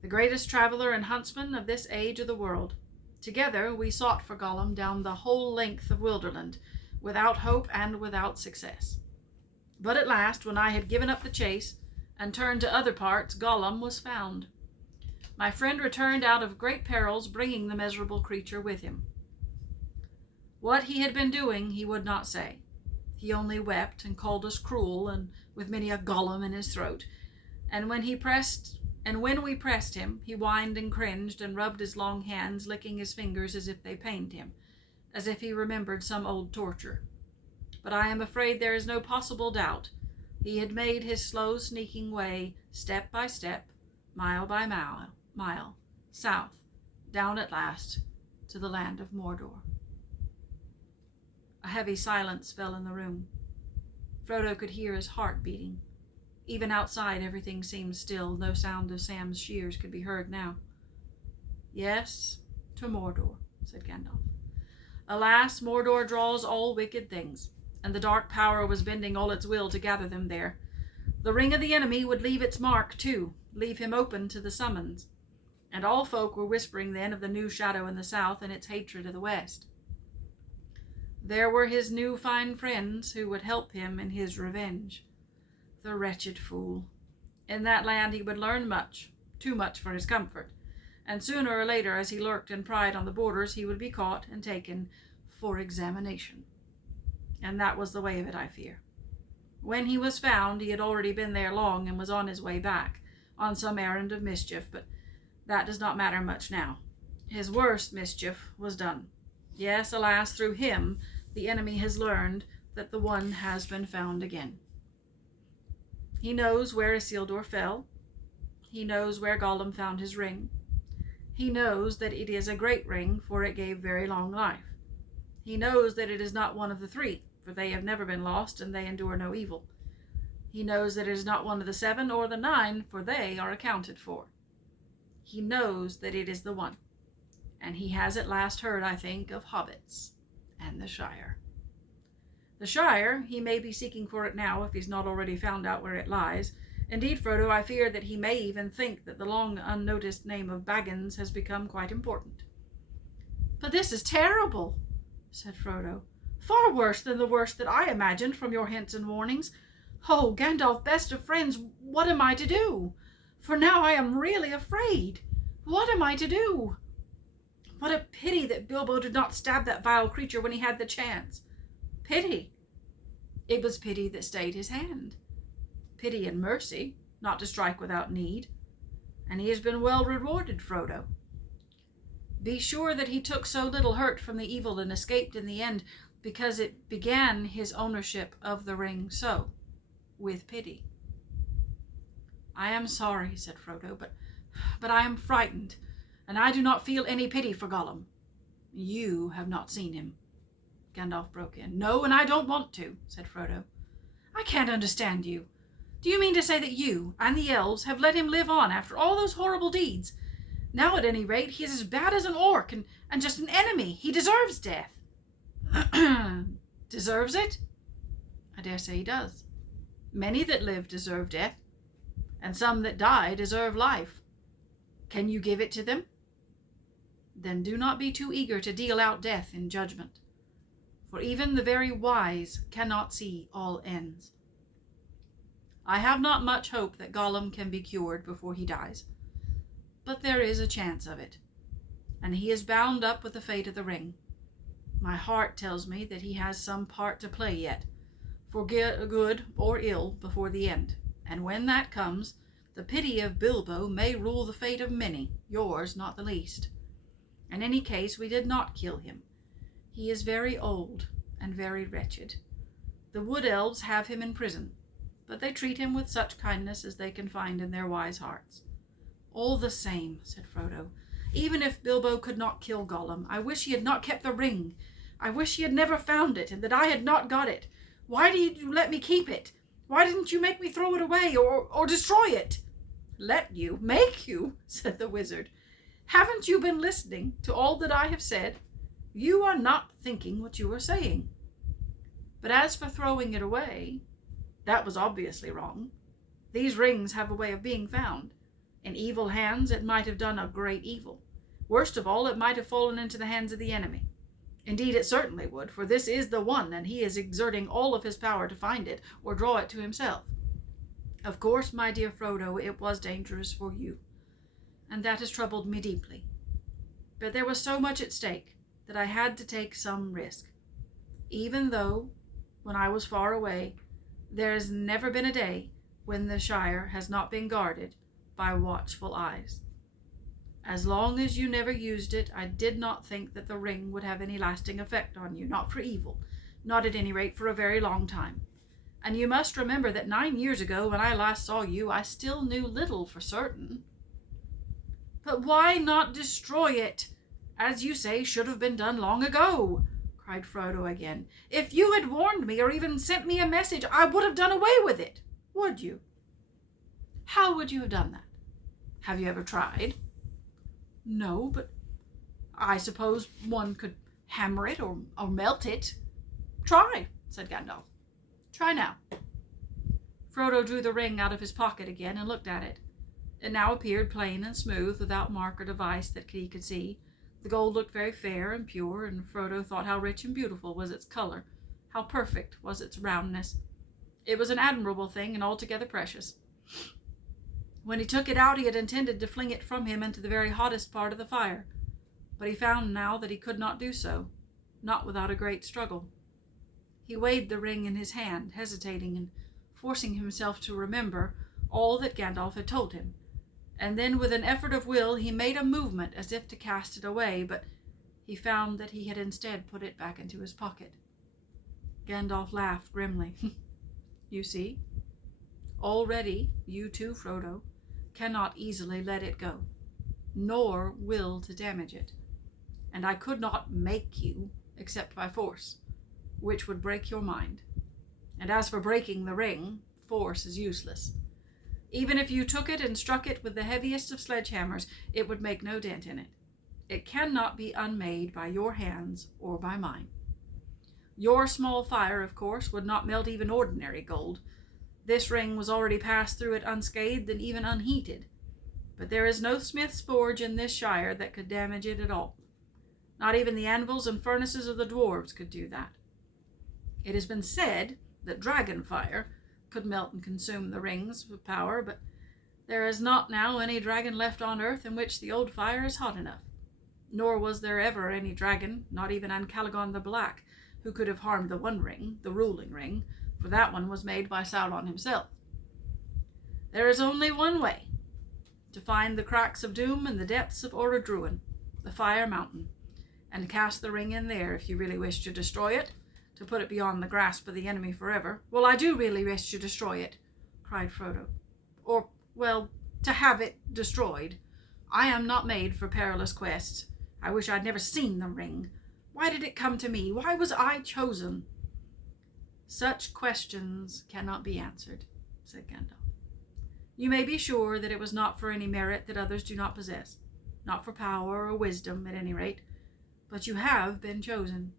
the greatest traveller and huntsman of this age of the world. Together we sought for Gollum down the whole length of Wilderland, without hope and without success. But at last, when I had given up the chase and turned to other parts, Gollum was found. My friend returned out of great perils, bringing the miserable creature with him. What he had been doing he would not say. He only wept and called us cruel, and with many a Gollum in his throat. And when we pressed him, he whined and cringed and rubbed his long hands, licking his fingers as if they pained him, as if he remembered some old torture. But I am afraid there is no possible doubt. He had made his slow, sneaking way, step by step, mile by mile, south, down at last to the land of Mordor. A heavy silence fell in the room. Frodo could hear his heart beating. Even outside, everything seemed still. No sound of Sam's shears could be heard now. Yes, to Mordor, said Gandalf. Alas, Mordor draws all wicked things, and the dark power was bending all its will to gather them there. The ring of the enemy would leave its mark, too, leave him open to the summons. And all folk were whispering then of the new shadow in the south and its hatred of the west. There were his new fine friends who would help him in his revenge. The wretched fool. In that land he would learn much, too much for his comfort, and sooner or later, as he lurked and pried on the borders, he would be caught and taken for examination. And that was the way of it, I fear. When he was found, he had already been there long and was on his way back, on some errand of mischief, but that does not matter much now. His worst mischief was done. Yes, alas, through him, the enemy has learned that the one has been found again. He knows where Isildur fell. He knows where Gollum found his ring. He knows that it is a great ring, for it gave very long life. He knows that it is not one of the three, for they have never been lost, and they endure no evil. He knows that it is not one of the 7 or the 9, for they are accounted for. He knows that it is the one. And he has at last heard, I think, of hobbits and the Shire. The Shire, he may be seeking for it now, if he's not already found out where it lies. Indeed, Frodo, I fear that he may even think that the long unnoticed name of Baggins has become quite important. But this is terrible, said Frodo. Far worse than the worst that I imagined from your hints and warnings. Oh, Gandalf, best of friends, what am I to do? For now I am really afraid. What am I to do? What a pity that Bilbo did not stab that vile creature when he had the chance. Pity. It was pity that stayed his hand. Pity and mercy, not to strike without need. And he has been well rewarded, Frodo. Be sure that he took so little hurt from the evil and escaped in the end, because it began his ownership of the ring so, with pity. I am sorry, said Frodo, but I am frightened, and I do not feel any pity for Gollum. You have not seen him, Gandalf broke in. No, and I don't want to, said Frodo. I can't understand you. Do you mean to say that you and the elves have let him live on after all those horrible deeds? Now, at any rate, he is as bad as an orc and just an enemy. He deserves death. Deserves it? I dare say he does. Many that live deserve death, and some that die deserve life. Can you give it to them? Then do not be too eager to deal out death in judgment, for even the very wise cannot see all ends. I have not much hope that Gollum can be cured before he dies, but there is a chance of it, and he is bound up with the fate of the ring. My heart tells me that he has some part to play yet, for good or ill, before the end, and when that comes, the pity of Bilbo may rule the fate of many, yours not the least. In any case, we did not kill him. He is very old and very wretched. The wood elves have him in prison, but they treat him with such kindness as they can find in their wise hearts. All the same, said Frodo, even if Bilbo could not kill Gollum, I wish he had not kept the ring. I wish he had never found it, and that I had not got it. Why did you let me keep it? Why didn't you make me throw it away or destroy it? Let you? Make you? Said the wizard. Haven't you been listening to all that I have said? You are not thinking what you are saying. But as for throwing it away, that was obviously wrong. These rings have a way of being found. In evil hands, it might have done a great evil. Worst of all, it might have fallen into the hands of the enemy. Indeed, it certainly would, for this is the one, and he is exerting all of his power to find it, or draw it to himself. Of course, my dear Frodo, it was dangerous for you. and that has troubled me deeply. But there was so much at stake that I had to take some risk, even though, when I was far away, there has never been a day when the Shire has not been guarded by watchful eyes. As long as you never used it, I did not think that the ring would have any lasting effect on you, not for evil, not at any rate for a very long time. And you must remember that 9 years ago, when I last saw you, I still knew little for certain. But why not destroy it? As you say, should have been done long ago, cried Frodo again. If you had warned me, or even sent me a message, I would have done away with it. Would you? How would you have done that? Have you ever tried? No, but I suppose one could hammer it or melt it. Try, said Gandalf. Try now. Frodo drew the ring out of his pocket again and looked at it. It now appeared plain and smooth, without mark or device that he could see. The gold looked very fair and pure, and Frodo thought how rich and beautiful was its color, how perfect was its roundness. It was an admirable thing and altogether precious. When he took it out, he had intended to fling it from him into the very hottest part of the fire, but he found now that he could not do so, not without a great struggle. He weighed the ring in his hand, hesitating and forcing himself to remember all that Gandalf had told him, and then with an effort of will he made a movement as if to cast it away, but he found that he had instead put it back into his pocket. Gandalf laughed grimly. You see? Already, you too, Frodo, cannot easily let it go, nor will to damage it. And I could not make you, except by force, which would break your mind. And as for breaking the ring, force is useless. Even if you took it and struck it with the heaviest of sledgehammers, it would make no dent in it. It cannot be unmade by your hands or by mine. Your small fire, of course, would not melt even ordinary gold. This ring was already passed through it unscathed and even unheated. But there is no smith's forge in this shire that could damage it at all. Not even the anvils and furnaces of the dwarves could do that. It has been said that dragon fire could melt and consume the rings with power, but there is not now any dragon left on earth in which the old fire is hot enough. Nor was there ever any dragon, not even Ancalagon the Black, who could have harmed the One Ring, the ruling ring, for that one was made by Sauron himself. There is only one way, to find the cracks of doom in the depths of Orodruin, the Fire Mountain, and cast the ring in there if you really wish to destroy it, to put it beyond the grasp of the enemy forever. Well, I do really wish to destroy it, cried Frodo. Or, well, to have it destroyed. I am not made for perilous quests. I wish I'd never seen the ring. Why did it come to me? Why was I chosen? Such questions cannot be answered, said Gandalf. You may be sure that it was not for any merit that others do not possess, not for power or wisdom at any rate, but you have been chosen,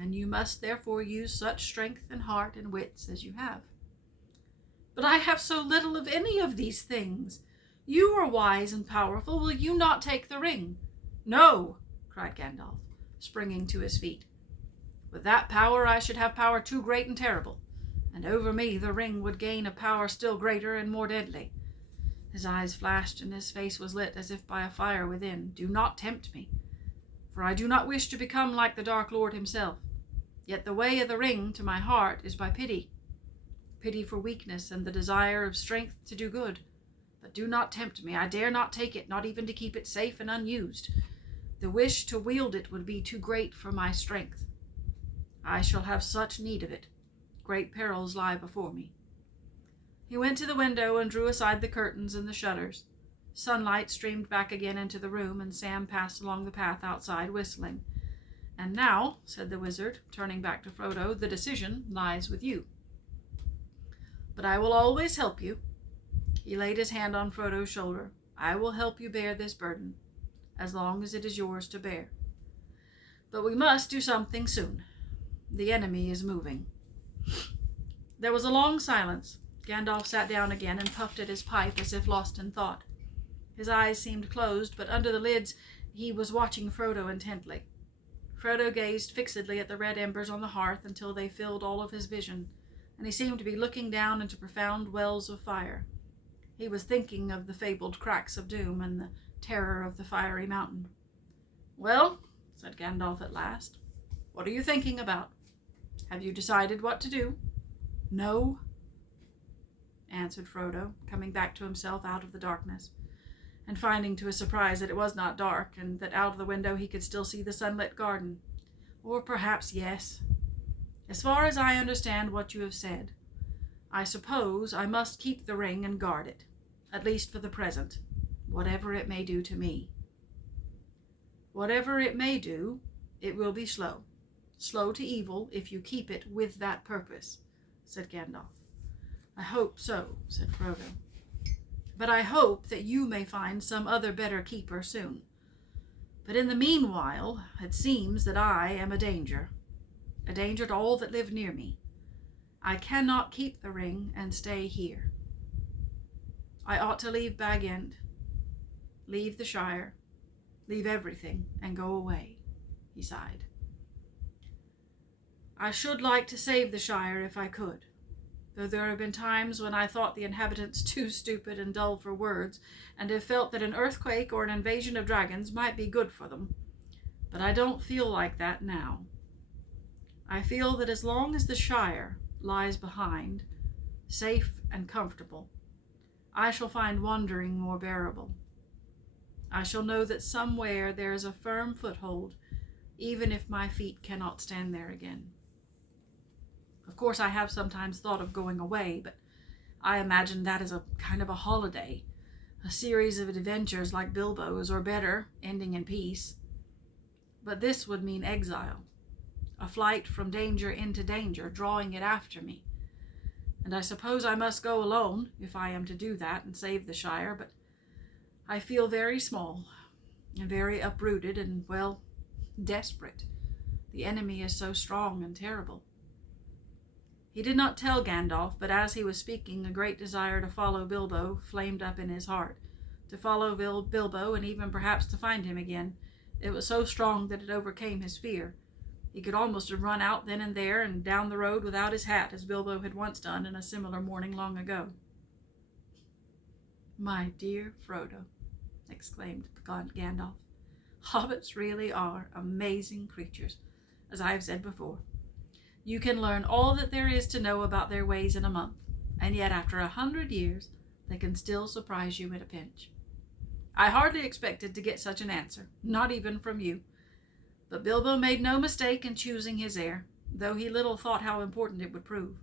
and you must therefore use such strength and heart and wits as you have. But I have so little of any of these things. You are wise and powerful. Will you not take the ring? No, cried Gandalf, springing to his feet. With that power I should have power too great and terrible, and over me the ring would gain a power still greater and more deadly. His eyes flashed, and his face was lit as if by a fire within. Do not tempt me, for I do not wish to become like the Dark Lord himself. Yet the way of the ring to my heart is by pity. Pity for weakness and the desire of strength to do good. But do not tempt me. I dare not take it, not even to keep it safe and unused. The wish to wield it would be too great for my strength. I shall have such need of it. Great perils lie before me. He went to the window and drew aside the curtains and the shutters. Sunlight streamed back again into the room, and Sam passed along the path outside, whistling. And now, said the wizard, turning back to Frodo, the decision lies with you. But I will always help you. He laid his hand on Frodo's shoulder. I will help you bear this burden, as long as it is yours to bear. But we must do something soon. The enemy is moving. There was a long silence. Gandalf sat down again and puffed at his pipe as if lost in thought. His eyes seemed closed, but under the lids he was watching Frodo intently. Frodo gazed fixedly at the red embers on the hearth until they filled all of his vision, and he seemed to be looking down into profound wells of fire. He was thinking of the fabled cracks of doom and the terror of the fiery mountain. "Well," said Gandalf at last, "what are you thinking about? Have you decided what to do?" "No," answered Frodo, coming back to himself out of the darkness, and finding to his surprise that it was not dark, and that out of the window he could still see the sunlit garden. "Or perhaps yes. As far as I understand what you have said, I suppose I must keep the ring and guard it, at least for the present, whatever it may do to me." "Whatever it may do, it will be slow. Slow to evil if you keep it with that purpose," said Gandalf. "I hope so," said Frodo. "But I hope that you may find some other better keeper soon. But in the meanwhile, it seems that I am a danger to all that live near me. I cannot keep the ring and stay here. I ought to leave Bag End, leave the Shire, leave everything, and go away," he sighed. "I should like to save the Shire if I could, though there have been times when I thought the inhabitants too stupid and dull for words, and have felt that an earthquake or an invasion of dragons might be good for them. But I don't feel like that now. I feel that as long as the Shire lies behind, safe and comfortable, I shall find wandering more bearable. I shall know that somewhere there is a firm foothold, even if my feet cannot stand there again. Of course, I have sometimes thought of going away, but I imagine that is a kind of a holiday, a series of adventures like Bilbo's, or better, ending in peace. But this would mean exile, a flight from danger into danger, drawing it after me. And I suppose I must go alone, if I am to do that and save the Shire, but I feel very small, and very uprooted, and, well, desperate. The enemy is so strong and terrible." He did not tell Gandalf, but as he was speaking, a great desire to follow Bilbo flamed up in his heart. To follow Bilbo, and even perhaps to find him again. It was so strong that it overcame his fear. He could almost have run out then and there and down the road without his hat, as Bilbo had once done in a similar morning long ago. "My dear Frodo," exclaimed Gandalf, "hobbits really are amazing creatures, as I have said before. You can learn all that there is to know about their ways in a month, and yet after 100 years they can still surprise you at a pinch. I hardly expected to get such an answer, not even from you. But Bilbo made no mistake in choosing his heir, though he little thought how important it would prove.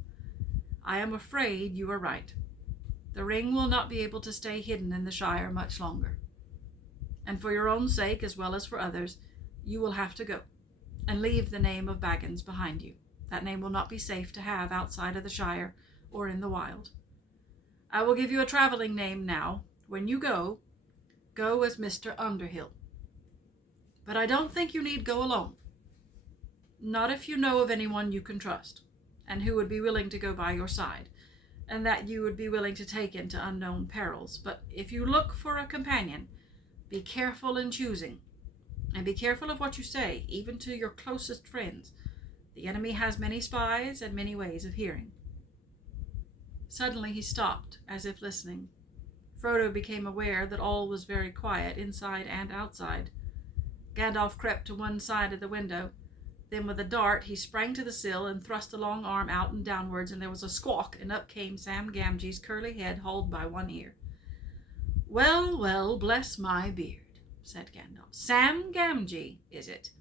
I am afraid you are right. The ring will not be able to stay hidden in the Shire much longer. And for your own sake, as well as for others, you will have to go, and leave the name of Baggins behind you. That name will not be safe to have outside of the Shire or in the wild. I will give you a traveling name now. When you go as Mr. Underhill. But I don't think you need go alone. Not if you know of anyone you can trust, and who would be willing to go by your side, and that you would be willing to take into unknown perils. But if you look for a companion, be careful in choosing, and be careful of what you say, even to your closest friends. The enemy has many spies and many ways of hearing." Suddenly he stopped, as if listening. Frodo became aware that all was very quiet, inside and outside. Gandalf crept to one side of the window. Then with a dart he sprang to the sill and thrust a long arm out and downwards, and there was a squawk, and up came Sam Gamgee's curly head, hauled by one ear. "Well, well, bless my beard," said Gandalf. "Sam Gamgee, is it?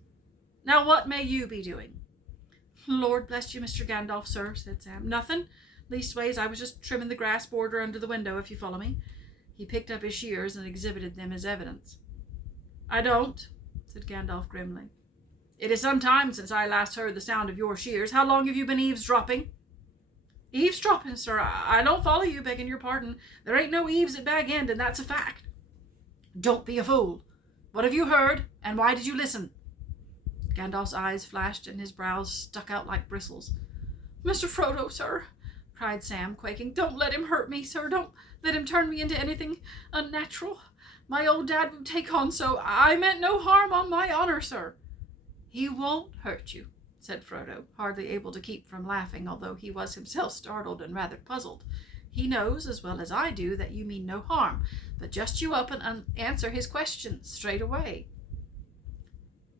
Now what may you be doing?" "Lord bless you, Mr. Gandalf, sir," said Sam. "Nothing. Leastways, I was just trimming the grass border under the window, if you follow me." He picked up his shears and exhibited them as evidence. "I don't," said Gandalf grimly. "It is some time since I last heard the sound of your shears. How long have you been eavesdropping?" "Eavesdropping, sir? I don't follow you, begging your pardon. There ain't no eaves at Bag End, and that's a fact." "Don't be a fool. What have you heard, and why did you listen?" Gandalf's eyes flashed, and his brows stuck out like bristles. "Mr. Frodo, sir," cried Sam, quaking, "don't let him hurt me, sir. Don't let him turn me into anything unnatural. My old dad would take on so. I meant no harm, on my honor, sir." "He won't hurt you," said Frodo, hardly able to keep from laughing, although he was himself startled and rather puzzled. He knows, as well as I do, that you mean no harm, but just you up and answer his questions straight away."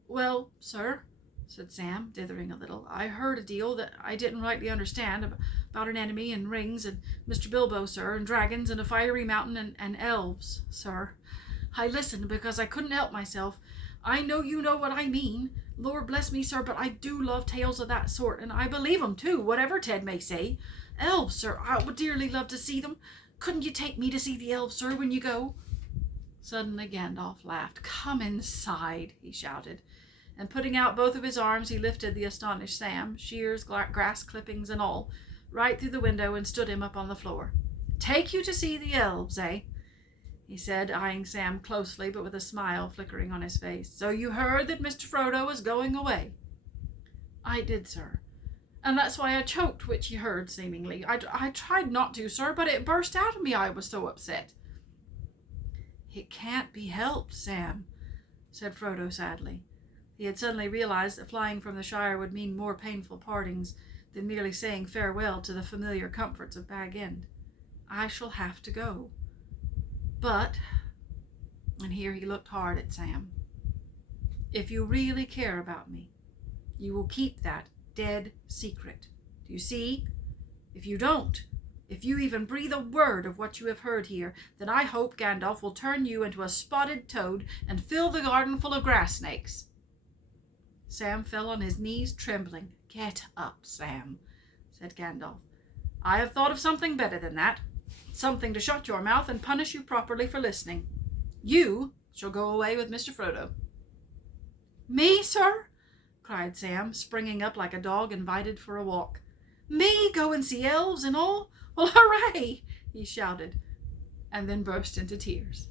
"Well, sir," said Sam, dithering a little, "I heard a deal that I didn't rightly understand about an enemy and rings and Mr. Bilbo, sir, and dragons and a fiery mountain and elves, sir. I listened because I couldn't help myself. I know you know what I mean. Lord bless me, sir, but I do love tales of that sort, and I believe 'em too, whatever Ted may say. Elves, sir, I would dearly love to see them. Couldn't you take me to see the elves, sir, when you go?" Suddenly Gandalf laughed. "Come inside," he shouted, and putting out both of his arms, he lifted the astonished Sam, shears, grass clippings, and all, right through the window and stood him up on the floor. "Take you to see the elves, eh?" he said, eyeing Sam closely, but with a smile flickering on his face. "So you heard that Mr. Frodo was going away?" "I did, sir. And that's why I choked, which you heard, seemingly. I tried not to, sir, but it burst out of me, I was so upset." "It can't be helped, Sam," said Frodo sadly. He had suddenly realized that flying from the Shire would mean more painful partings than merely saying farewell to the familiar comforts of Bag End. "I shall have to go. But," and here he looked hard at Sam, "if you really care about me, you will keep that dead secret. Do you see? If you don't, if you even breathe a word of what you have heard here, then I hope Gandalf will turn you into a spotted toad and fill the garden full of grass snakes." Sam fell on his knees, trembling. "Get up, Sam," said Gandalf. "I have thought of something better than that. Something to shut your mouth and punish you properly for listening. You shall go away with Mr. Frodo." "Me, sir?" cried Sam, springing up like a dog invited for a walk. "Me go and see elves and all? Well, hooray!" he shouted, and then burst into tears.